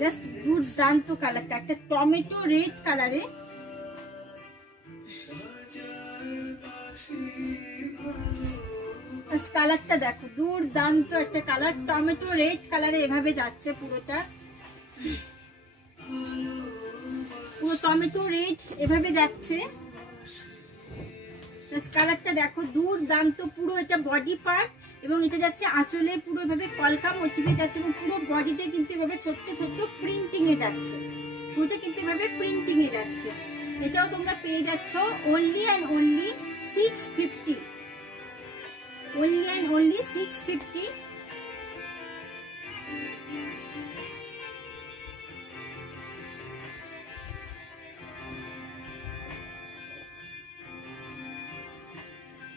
জাস্ট দুর্দান্ত কালারটা, একটা টমেটো রেড কালারে। কালারটা দেখো, দুর্দান্ত একটা কালার, টমেটো রেড কালারে এভাবে যাচ্ছে পুরোটা। পুরো টমেটো রেড এভাবে যাচ্ছে। কালারটা দেখো, দুর্দান্ত। পুরো এটা বডি পার্ট এবং এটা যাচ্ছে আঁচলে, পুরো এভাবে কলকা মোটিভে যাচ্ছে এবং পুরো বডিতে কিন্তু এভাবে ছোট্ট ছোট্ট প্রিন্টিং এ যাচ্ছে। পুরোটা কিন্তু এভাবে প্রিন্টিং এ যাচ্ছে। এটাও তোমরা পেয়ে যাচ্ছ only and only 650। Only and only 650।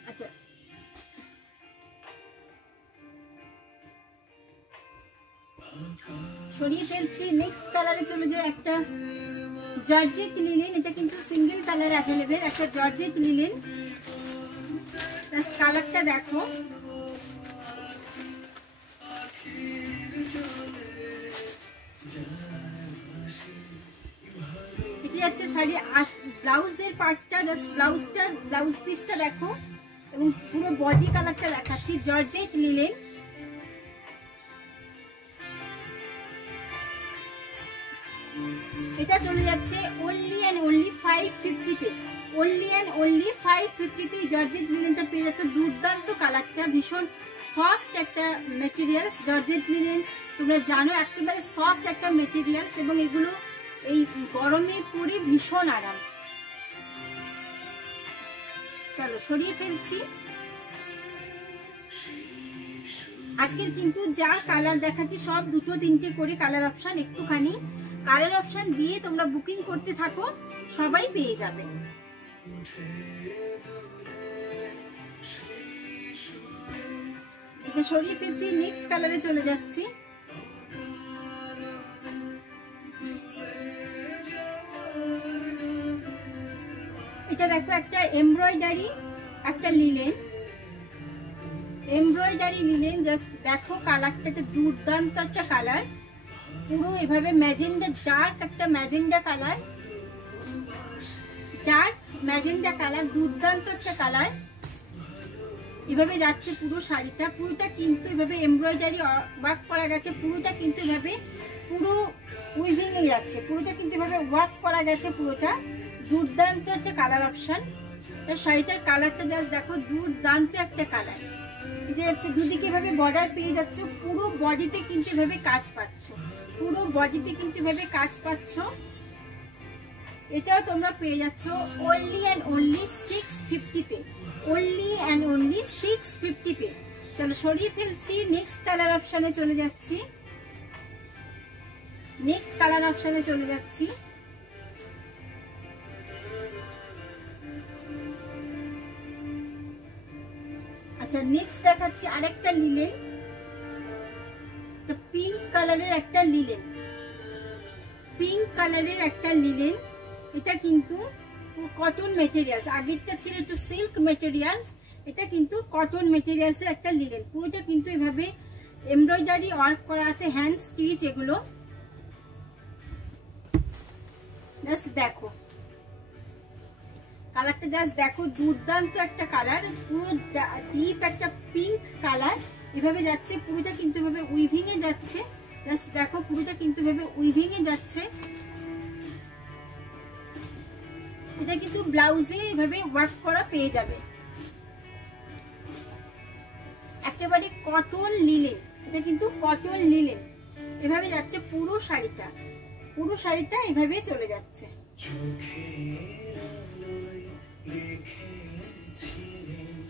আচ্ছা, সরিয়ে ফেলছি। নেক্সট কালারে চলে যায় একটা জর্জেট লিনেন। এটা কিন্তু সিঙ্গেল কালার অ্যাভেলেবেল, একটা জর্জেট লিনেন। কালারটা দেখো, এটা যাচ্ছে শাড়ি ব্লাউজের পার্টটা। জাস্ট ব্লাউজ পিসটা দেখো এবং পুরো বডি কালারটা দেখাচ্ছি, জর্জেট লিনেন। এটা চলে যাচ্ছে অনলি অ্যান্ড অনলি 550-তে। অনলি অ্যান্ড অনলি 550-তে জর্জেট লিনেনটা পেয়ে যাচ্ছে। দুর্দান্ত কালারটা, ভীষণ সফট একটা মেটেরিয়ালস। জর্জেট লিনেন তোমরা জানো একেবারে সফট একটা মেটেরিয়ালস এবং এগুলো এই গরমে পরে ভীষণ আরাম। চলো সরিয়ে ফেলছি। আজকের কিন্তু যা কালার দেখাচ্ছি সব দুটো তিনটে করে কালার অপশন। একটুখানি কালার অপশন দিয়ে তোমরা বুকিং করতে থাকো, সবাই পেয়ে যাবে। এটা সরিয়ে ফেলছি, নেক্সট কালারে চলে যাচ্ছি। এটা দেখো একটা এমব্রয়ডারি, একটা লিলেন, এমব্রয়ডারি লিলেন। জাস্ট দেখো কালারটা, একটা দুর্দান্ত একটা কালার, পুরো এভাবে ম্যাজেন্ডা, ডার্ক একটা magenta colour, dark magenta colour, দুর্দান্ত একটা কালার। এভাবে যাচ্ছে পুরো শাড়িটা, পুরোটা কিন্তু এভাবে এমব্রয়ডারি ওয়ার্ক করা গেছে, পুরোটা কিন্তু এভাবে পুরো উইভিং এ যাচ্ছে, পুরোটা কিন্তু এভাবে ওয়ার্ক করা গেছে, পুরোটা দুর্দান্ত একটা কালার অপশন। শাড়িটার কালারটা জাস্ট দেখো, দুর্দান্ত একটা কালার। এটা হচ্ছে দুদিকে এভাবে বর্ডার পেয়ে যাচ্ছ, পুরো বডিতে কিন্তু এভাবে কাজ পাচ্ছ, পুরো বডিতে কিন্তু এভাবে কাজ পাচ্ছ। এটাও তোমরা পেয়ে যাচ্ছ অনলি অ্যান্ড অনলি 650 তে, অনলি অ্যান্ড অনলি 650 তে। চলো সরিয়ে ফেলছি, নেক্সট কালার অপশনে চলে যাচ্ছি, নেক্সট কালার অপশনে চলে যাচ্ছি। আচ্ছা নেক্সট দেখাচ্ছি আরেকটা লিলেন, পিঙ্ক কালারের একটা লিলেন, পিঙ্ক কালারের একটা লিলেন। এটা কিন্তু কটন মেটেরিয়ালস, আগেরটা ছিল একটু সিল্ক মেটেরিয়ালস, এটা কিন্তু কটন মেটেরিয়ালস এর একটা লিলেন। পুরোটা কিন্তু এভাবে এমব্রয়ডারি ওয়ার্ক করা আছে, হ্যান্ড স্টিচ এগুলো। জাস্ট দেখো কালারটা, জাস্ট দেখো দুর্দান্ত একটা কালার, পুরো ডিপ একটা পিঙ্ক কালার। এভাবে যাচ্ছে পুরোটা কিন্তু এভাবে উইভিং এ যাচ্ছে, জাস্ট দেখো পুরোটা কিন্তু এভাবে উইভিং এ যাচ্ছে। এটা কিন্তু ব্লাউজে এভাবে ওয়ার্ক করা পেয়ে যাবে, একেবারে কটন লিলেন। এটা কিন্তু কটন লিলেন, এভাবে যাচ্ছে পুরো শাড়িটা, পুরো শাড়িটা এভাবে চলে যাচ্ছে।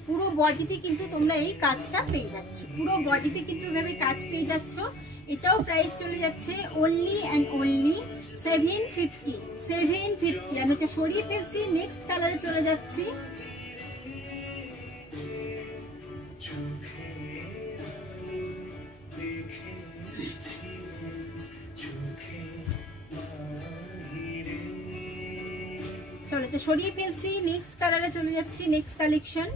পুরো বডিতে কিন্তু তোমরা এই কাজটা পেয়ে যাচ্ছ, পুরো বডিতে কিন্তু এভাবে কাজ পেয়ে যাচ্ছ। এটাও প্রাইস চলে যাচ্ছে অনলি অ্যান্ড অনলি 750, 750। আমি এটা সরিয়ে ফেলছি, নেক্সট কালারে চলে যাচ্ছি। চলো এটা সরিয়ে ফেলছি, নেক্সট কালারে চলে যাচ্ছি, নেক্সট কালেকশন।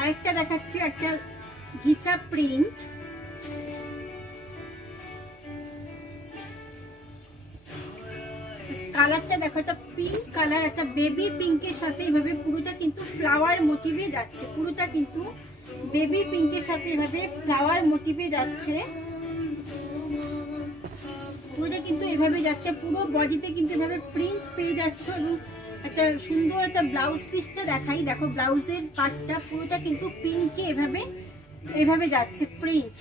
আরেকটা দেখাচ্ছি, একটা ঘিচা প্রিন্ট, কালারটা দেখো, একটা পিঙ্ক কালার, একটা বেবি পিঙ্কের সাথে এভাবে পুরোটা কিন্তু ফ্লাওয়ার মোটিভে যাচ্ছে, পুরোটা কিন্তু বেবি পিঙ্কের সাথে এভাবে ফ্লাওয়ার মোটিভে যাচ্ছে, পুরোটা কিন্তু এভাবে যাচ্ছে। পুরো বডিতে কিন্তু এভাবে প্রিন্ট পেয়ে যাচ্ছে এবং একটা সুন্দর একটা ব্লাউজ পিসটা দেখাই, দেখো ব্লাউজের পার্টটা পুরোটা কিন্তু পিঙ্কে এভাবে এভাবে যাচ্ছে প্রিন্ট।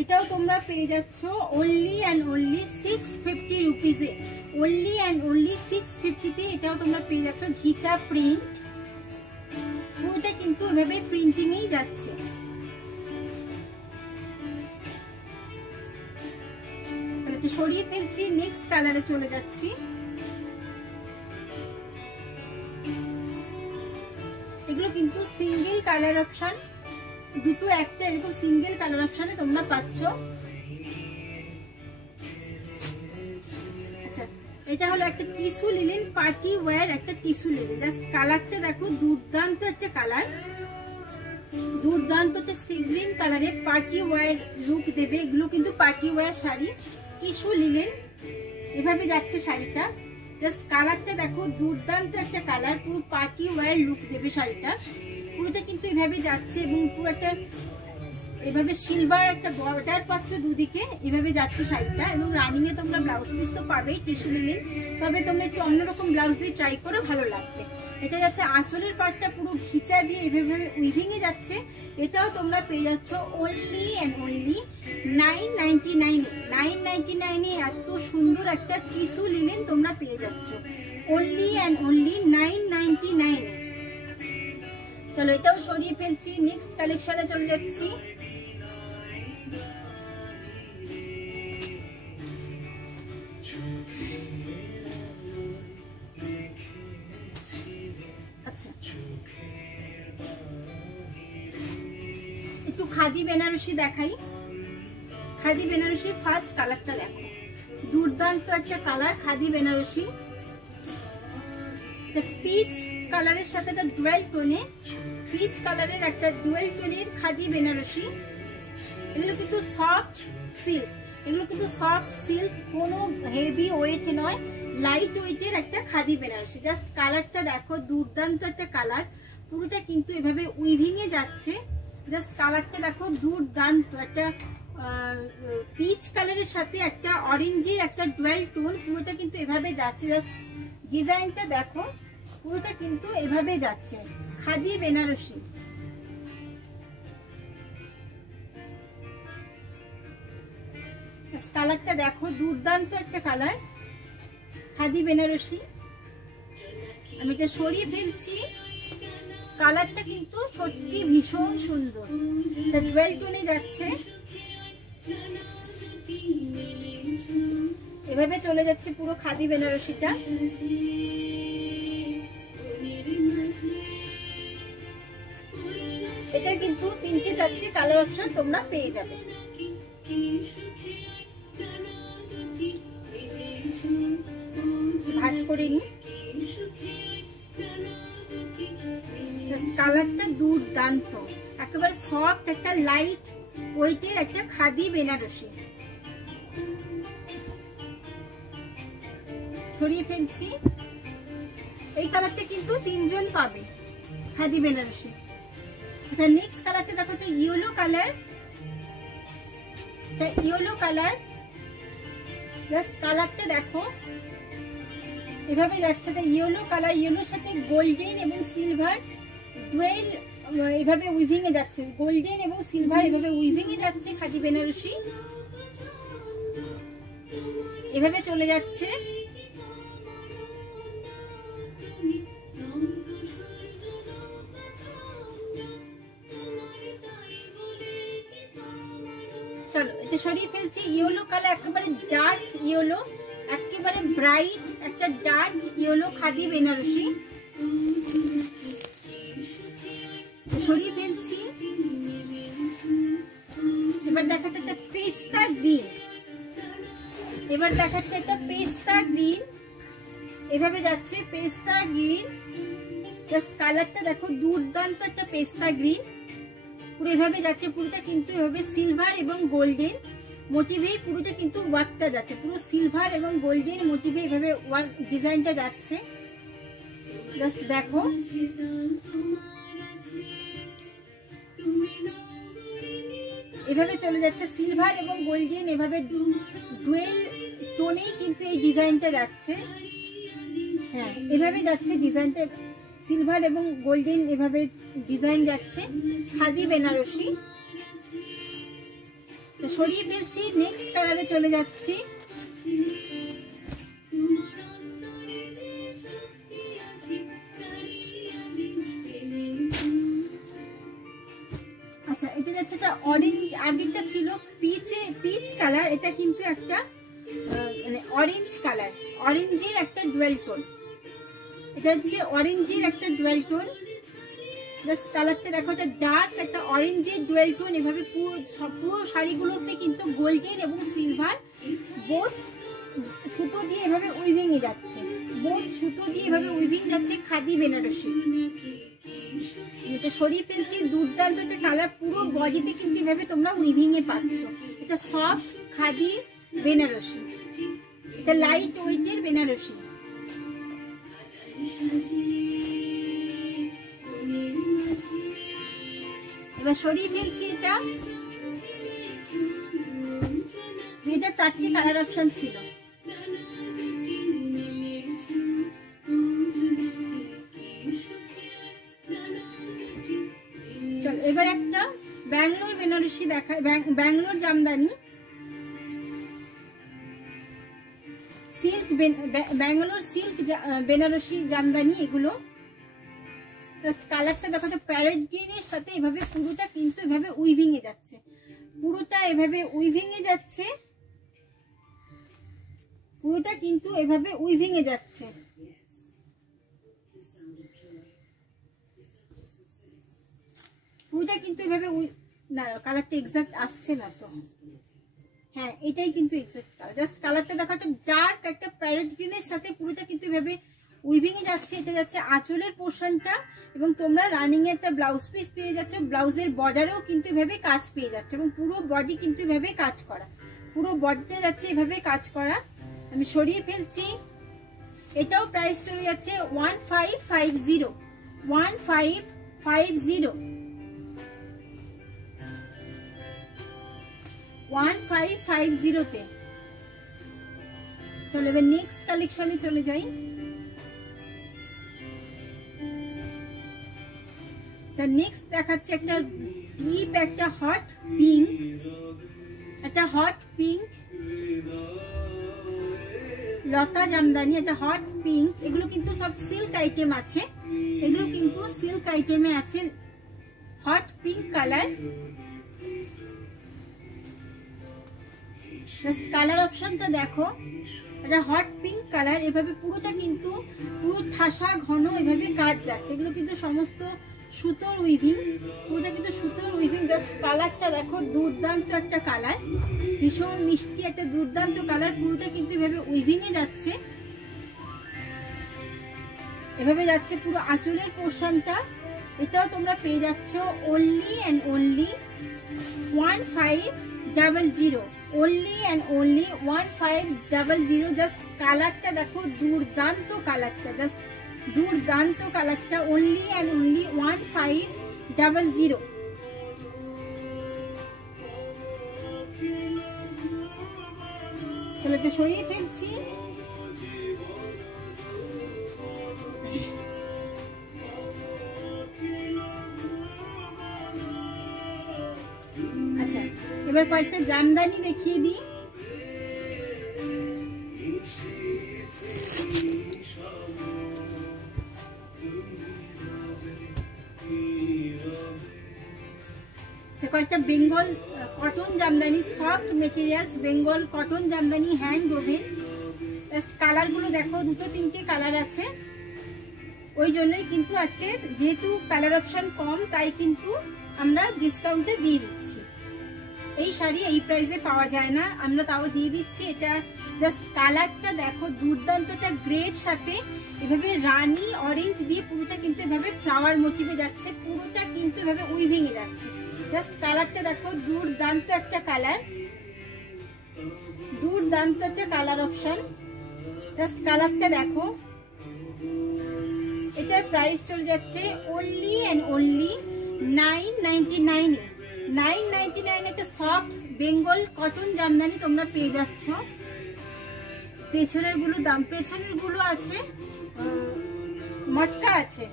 এটাও তোমরা পেয়ে যাচ্ছ অনলি অ্যান্ড অনলি 650 রুপিজে, অনলি অ্যান্ড অনলি 650 তে। এটাও তোমরা পেয়ে যাচ্ছ ঘিচা প্রিন্ট, পুরোটা কিন্তু এভাবে প্রিন্টিং এই যাচ্ছে। এটা সরিয়ে ফেলছি, নেক্সট কালারে চলে যাচ্ছি। এগুলো কিন্তু সিঙ্গেল কালার অপশন, দুটো একটা এরকম সিঙ্গেল কালার অপশনে তোমরা পাচ্ছ। আচ্ছা এটা হলো একটা টিস্যু লিলেন, পার্টি ওয়্যার একটা টিস্যু লিলেন। জাস্ট কালারটা দেখো, দুর্দান্ত একটা কালার, দুর্দান্ত একটা সি গ্রিন কালারের পার্টি ওয়্যার লুক দেবে। এগুলো কিন্তু party wear sari, tissue linen, এভাবে যাচ্ছে শাড়িটা। জাস্ট কালারটা দেখো, দুর্দান্ত একটা কালার, পুরো পার্টি ওয়্যার লুক দেবে শাড়িটা। পুরোটা কিন্তু এভাবে যাচ্ছে এবং পুরো একটা এভাবে সিলভার একটা বর্ডার পাচ্ছ দুদিকে, এভাবে যাচ্ছে শাড়িটা। এবং রানিং এ তোমরা ব্লাউজ পিস তো পাবেই টিস্যু লিনেন, তবে তোমরা একটু অন্যরকম ব্লাউজ দিয়ে ট্রাই করো, ভালো লাগবে। এটা যাচ্ছে আঁচলের পাটটা পুরো ঘিচা দিয়ে এভাবে উইভিং এ যাচ্ছে। এটাও তোমরা পেয়ে যাচ্ছ অনলি অ্যান্ড অনলি 999 এ। 999 এ এত সুন্দর একটা টিস্যু লিনেন তোমরা পেয়ে যাচ্ছ অনলি অ্যান্ড অনলি 999 এ। চলো এটাও সরিয়ে ফেলছি, নেক্সট কালেকশনে চলে যাচ্ছি। আচ্ছা, একটু খাদি বেনারসি দেখাই। খাদি বেনারসি ফার্স্ট কালারটা দেখো, দুর্দান্ত একটা কালার খাদি বেনারসি। পিচ কালারের সাথে একটা ডুয়েল টোনে, পিচ কালারের একটা ডুয়েল টোনের খাদি বেনারসি। এগুলো কিন্তু সফট সিল্ক, এগুলো কিন্তু সফট সিল্ক, কোনো হেভি ওয়েট নয়, লাইট ওয়েটের একটা খাদি বেনারসি। জাস্ট কালারটা দেখো, দুর্দান্ত একটা কালার, পুরোটা কিন্তু এভাবে উইভিং এ যাচ্ছে। জাস্ট কালারটা দেখো, দুর্দান্ত একটা পিচ কালারের সাথে একটা অরেঞ্জের একটা ডুয়েল টোন, পুরোটা কিন্তু এভাবে যাচ্ছে। জাস্ট ডিজাইনটা দেখো, পুরোটা কিন্তু এভাবে যাচ্ছে খাদি বেনারসি। কালারটা দেখো, দুর্দান্ত একটা কালার খাদি বেনারসি। আমি এটা সরিয়ে ফেলছি, কালারটা কিন্তু সত্যি ভীষণ সুন্দর, ডুয়েল টোনে যাচ্ছে, এভাবে চলে যাচ্ছে পুরো খাদি বেনারসিটা। এটার কিন্তু 3-4টে কালার অপশন তোমরা পেয়ে যাবে। ভাঁজ করে নি, কালারটা দুর্দান্ত, একেবারে সফট একটা লাইট ওয়েটের একটা খাদি বেনারসি। সরিয়ে ফেলছি, এই কালারটা কিন্তু 3জন পাবে খাদি বেনারসি। আচ্ছা, নেক্সট কালারটা দেখো, তো yellow colour, yellow colour. Just কালারটা দেখো, এভাবে যাচ্ছে, ইয়েলো কালার, ইয়েলোর সাথে গোল্ডেন এবং সিলভার ডুয়েল এভাবে উইভিং এ যাচ্ছে, গোল্ডেন এবং সিলভার এভাবে উইভিং এ যাচ্ছে খাদি বেনারসি, এভাবে চলে যাচ্ছে। চলো এটা সরিয়ে ফেলছি। ইয়েলো কালার, একেবারে ডার্ক ইয়েলো, একেবারে ব্রাইট একটা ডার্ক ইয়েলো খাদি বেনারসি, সরিয়ে ফেলছি। এবার দেখাচ্ছে একটা পেস্তা গ্রিন, এবার দেখাচ্ছে একটা পেস্তা গ্রিন, এভাবে যাচ্ছে পেস্তা গ্রিন। জাস্ট কালারটা দেখো, দুর্দান্ত একটা পেস্তা গ্রিন, পুরো এভাবে যাচ্ছে, পুরোটা কিন্তু এভাবে সিলভার এবং গোল্ডেন মোটিভে পুরোটা কিন্তু ওয়ার্কটা যাচ্ছে, পুরো সিলভার এবং গোল্ডেন মোটিভে এভাবে ওয়ার্ক ডিজাইনটা যাচ্ছে। জাস্ট দেখো, এভাবে চলে যাচ্ছে সিলভার এবং গোল্ডেন, এভাবে ডুয়েল টোনেই কিন্তু এই ডিজাইনটা যাচ্ছে। হ্যাঁ, এভাবে যাচ্ছে ডিজাইনটা, সিলভার এবং গোল্ডেন এভাবে ডিজাইন যাচ্ছে খাদি বেনারসি। তো সরিয়ে ফেলছি, নেক্সট কালারে চলে যাচ্ছি। আচ্ছা, এটা যাচ্ছে একটা অরেঞ্জ, আগেরটা ছিল পিচ কালার, এটা কিন্তু একটা মানে অরেঞ্জ কালার, অরেঞ্জের একটা ডুয়েল টোন, এটা হচ্ছে অরেঞ্জের একটা ডুয়েল টোন। জাস্ট কালারটা দেখো, এটা ডার্ক একটা অরেঞ্জের ডুয়েল টোন, এভাবে পুরো শাড়িগুলোতে কিন্তু গোল্ডেন এবং সিলভার বোথ সুতো দিয়ে এভাবে উইভিং এ যাচ্ছে, বোথ সুতো দিয়ে এভাবে উইভিং যাচ্ছে খাদি বেনারসি। এটা সরিয়ে ফেলছি, দুর্দান্ত একটা কালার, পুরো বডিতে কিন্তু এভাবে তোমরা উইভিং এ পাচ্ছ। এটা সফট খাদি বেনারসি, এটা লাইট ওয়েটের বেনারসি। এবার সরিয়ে ফেলছি এটা, এটা 4টি কালার অপশন ছিল। চল এবার একটা ব্যাঙ্গালোর বেনারসি দেখায়, ব্যাঙ্গালোর জামদানি সিল্ক, ব্যাঙ্গালোর সিল্ক বেনারসি জামদানি। এগুলো কালারটা দেখো তো, প্যারেট গ্রিনের সাথে এভাবে পুরোটা কিন্তু এভাবে উইভিং এ যাচ্ছে, পুরোটা এভাবে উইভিং এ যাচ্ছে, পুরোটা কিন্তু এভাবে উইভিং এ যাচ্ছে। পুরোটা কিন্তু এভাবে না, কালারটা এক্সাক্ট আসছে না তো, হ্যাঁ এটাই কিন্তু এক্সাক্ট কালার। জাস্ট কালারটা দেখো তো, ডার্ক একটা প্যারেট গ্রিনের সাথে পুরোটা কিন্তু এভাবে উইভিং এ যাচ্ছে। এটা যাচ্ছে আঁচলের পোর্শনটা, এবং তোমরা রানিং এ একটা ব্লাউজ পিস পেয়ে যাচ্ছ, ব্লাউজের বর্ডারেও কিন্তু এভাবে কাজ পেয়ে যাচ্ছে, এবং পুরো বডি কিন্তু এভাবে কাজ করা, পুরো বডিতে যাচ্ছে এভাবে কাজ করা। আমি সরিয়ে ফেলছি। এটাও প্রাইস চলে যাচ্ছে 1550, 1550, 1550 তে। চলো এবার নেক্সট কালেকশনে চলে যাই। নেক্সট দেখাচ্ছি একটা ডিপ, একটা হট পিঙ্ক, একটা হট পিঙ্ক লতা জামদানি, একটা হট পিঙ্ক। এগুলো কিন্তু সব সিল্ক আইটেম আছে, এগুলো কিন্তু সিল্ক আইটেমে আছে। Hot pink colour, just colour অপশনটা দেখো, এটা হট পিঙ্ক কালার। এভাবে পুরোটা কিন্তু পুরো ঠাসা ঘন এভাবে কাজ যাচ্ছে। এগুলো কিন্তু সমস্ত সুতোর উইভিং, পুরোটা কিন্তু সুতোর উইভিং। জাস্ট কালারটা দেখো, দুর্দান্ত একটা কালার, ভীষণ মিষ্টি একটা দুর্দান্ত কালার। পুরোটা কিন্তু এভাবে উইভিং এ যাচ্ছে, এভাবে যাচ্ছে পুরো আঁচলের পোর্শনটা। এটাও তোমরা পেয়ে যাচ্ছ only and only 1500, only and only 1500। Just কালারটা দেখো, দুর্দান্ত কালারটা, জাস্ট দুর্দান্ত কালারটা। only and only 1500। চলো তো সরিয়ে ফেলছি। আচ্ছা এবার কয়েকটা জামদানি দেখিয়ে দিই। কয়েকটা Bengal cotton Jamdani, soft materials Bengal cotton Jamdani, hand woven. Colour গুলো দেখো, দুটো তিনটে কালার আছে, ওই জন্যই কিন্তু আজকে যেহেতু কালার অপশন কম, তাই কিন্তু আমরা ডিসকাউন্টে দিয়ে দিচ্ছি। এই শাড়ি এই প্রাইসে পাওয়া যায় না, আমরা তাও দিয়ে দিচ্ছি। এটা জাস্ট কালারটা দেখো, দুর্দান্তটা গ্রের সাথে এভাবে রানী অরেঞ্জ দিয়ে পুরোটা কিন্তু এভাবে ফ্লাওয়ার মোটিভে যাচ্ছে, পুরোটা কিন্তু এভাবে উইভিং এ যাচ্ছে। জাস্ট কালারটা দেখো, দুর্দান্ত একটা কালার, দুর্দান্ত একটা কালার অপশন। জাস্ট কালারটা দেখো। এটার প্রাইস চলে যাচ্ছে only and only 999, 999। একটা সফট বেঙ্গল কটন জামদানি তোমরা পেয়ে যাচ্ছ। পেছনের গুলো দাম, পেছনের গুলো আছে মটকা আছে,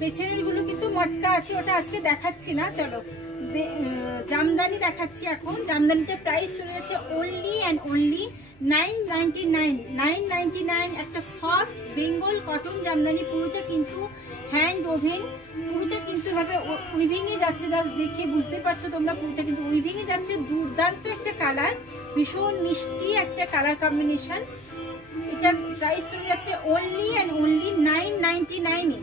পেছনের গুলো কিন্তু মটকা আছে, ওটা আজকে দেখাচ্ছি না। চলো জামদানি দেখাচ্ছি এখন। জামদানিটার প্রাইস চলে যাচ্ছে only and only 999, 999। একটা সফট বেঙ্গল কটন জামদানি, পুরোটা কিন্তু হ্যান্ড ওভেন, পুরোটা কিন্তু এভাবে উইভিং এ যাচ্ছে। জাস্ট দেখে বুঝতে পারছো তোমরা, পুরোটা কিন্তু উইভিং এ যাচ্ছে। দুর্দান্ত একটা কালার, ভীষণ মিষ্টি একটা কালার কম্বিনেশন। এটা প্রাইস চলে যাচ্ছে only and only 999 এ।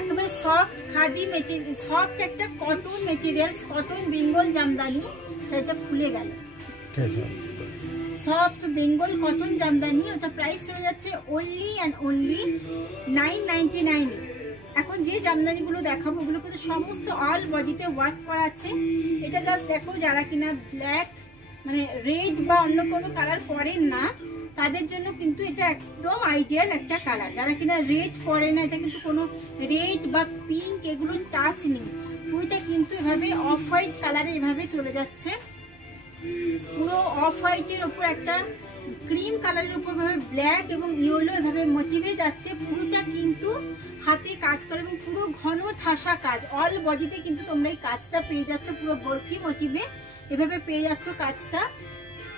একেবারে সফট খাদি মেটেরিয়াল, সফট একটা cotton materials, cotton Bengal Jamdani. সেটা খুলে গেল, সফট বেঙ্গল কটন জামদানি। ওটা প্রাইস চলে যাচ্ছে only and only 999 এ। এখন যে জামদানি গুলো দেখাবো ওগুলো কিন্তু সমস্ত অল বডিতে ওয়ার্ক করা আছে। এটা জাস্ট দেখো, যারা কিনা ব্ল্যাক মানে রেড বা অন্য কোনো কালার পরেন না, তাদের জন্য কিন্তু এটা একদম আইডিয়াল একটা কালার। যারা কিনা রেড পরে না, এটা কিন্তু কোনো রেড বা পিঙ্ক এগুলো টাচ নেই, পুরোটা কিন্তু এভাবে অফ হোয়াইট কালারে এভাবে চলে যাচ্ছে, পুরো অফ হোয়াইটের উপর একটা ক্রিম কালারের উপর ভাবে ব্ল্যাক এবং ইয়েলো এভাবে মোটিভে যাচ্ছে। পুরোটা কিন্তু হাতে কাজ করে এবং পুরো ঘন ঠাসা কাজ, অল বডিতে কিন্তু তোমরা এই কাজটা পেয়ে যাচ্ছ, পুরো বরফি মোটিভে এভাবে পেয়ে যাচ্ছ কাজটা।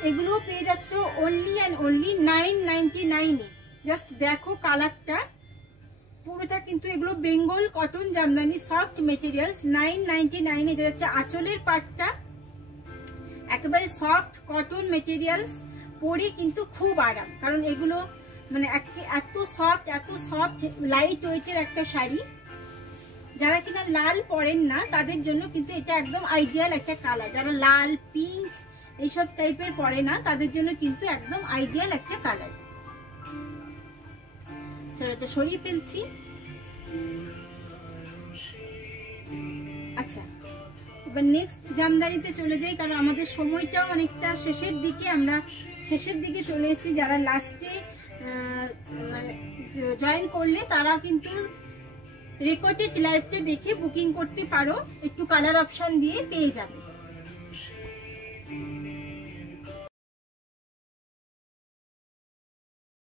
এগুলো পেয়ে যাচ্ছ only and only 999 A. Just দেখো কালারটা, পুরোটা কিন্তু এগুলো Bengal cotton Jamdani soft materials. 999 এ যাচ্ছে আঁচলের পাটটা, একেবারে সফট কটন মেটেরিয়ালস, পরে কিন্তু খুব আরাম, কারণ এগুলো মানে এত সফট লাইট ওয়েটের একটা শাড়ি। যারা কিনা লাল পরেন না তাদের জন্য কিন্তু এটা একদম আইডিয়াল একটা কালার, যারা লাল পিঙ্ক এইসব টাইপের পরে না তাদের জন্য কিন্তু একদম আইডিয়াল একটা কালার। চলো এটা সরিয়ে ফেলছি। আচ্ছা, এবার নেক্সট জামদানিতে চলে যাই, কারণ আমাদের সময়টাও অনেকটা শেষের দিকে, আমরা শেষের দিকে চলে এসেছি। যারা লাস্টে জয়েন করলে তারা কিন্তু রেকর্ডেড লাইভটা দেখে বুকিং করতে পারো, একটু কালার অপশন দিয়ে পেয়ে যাবে।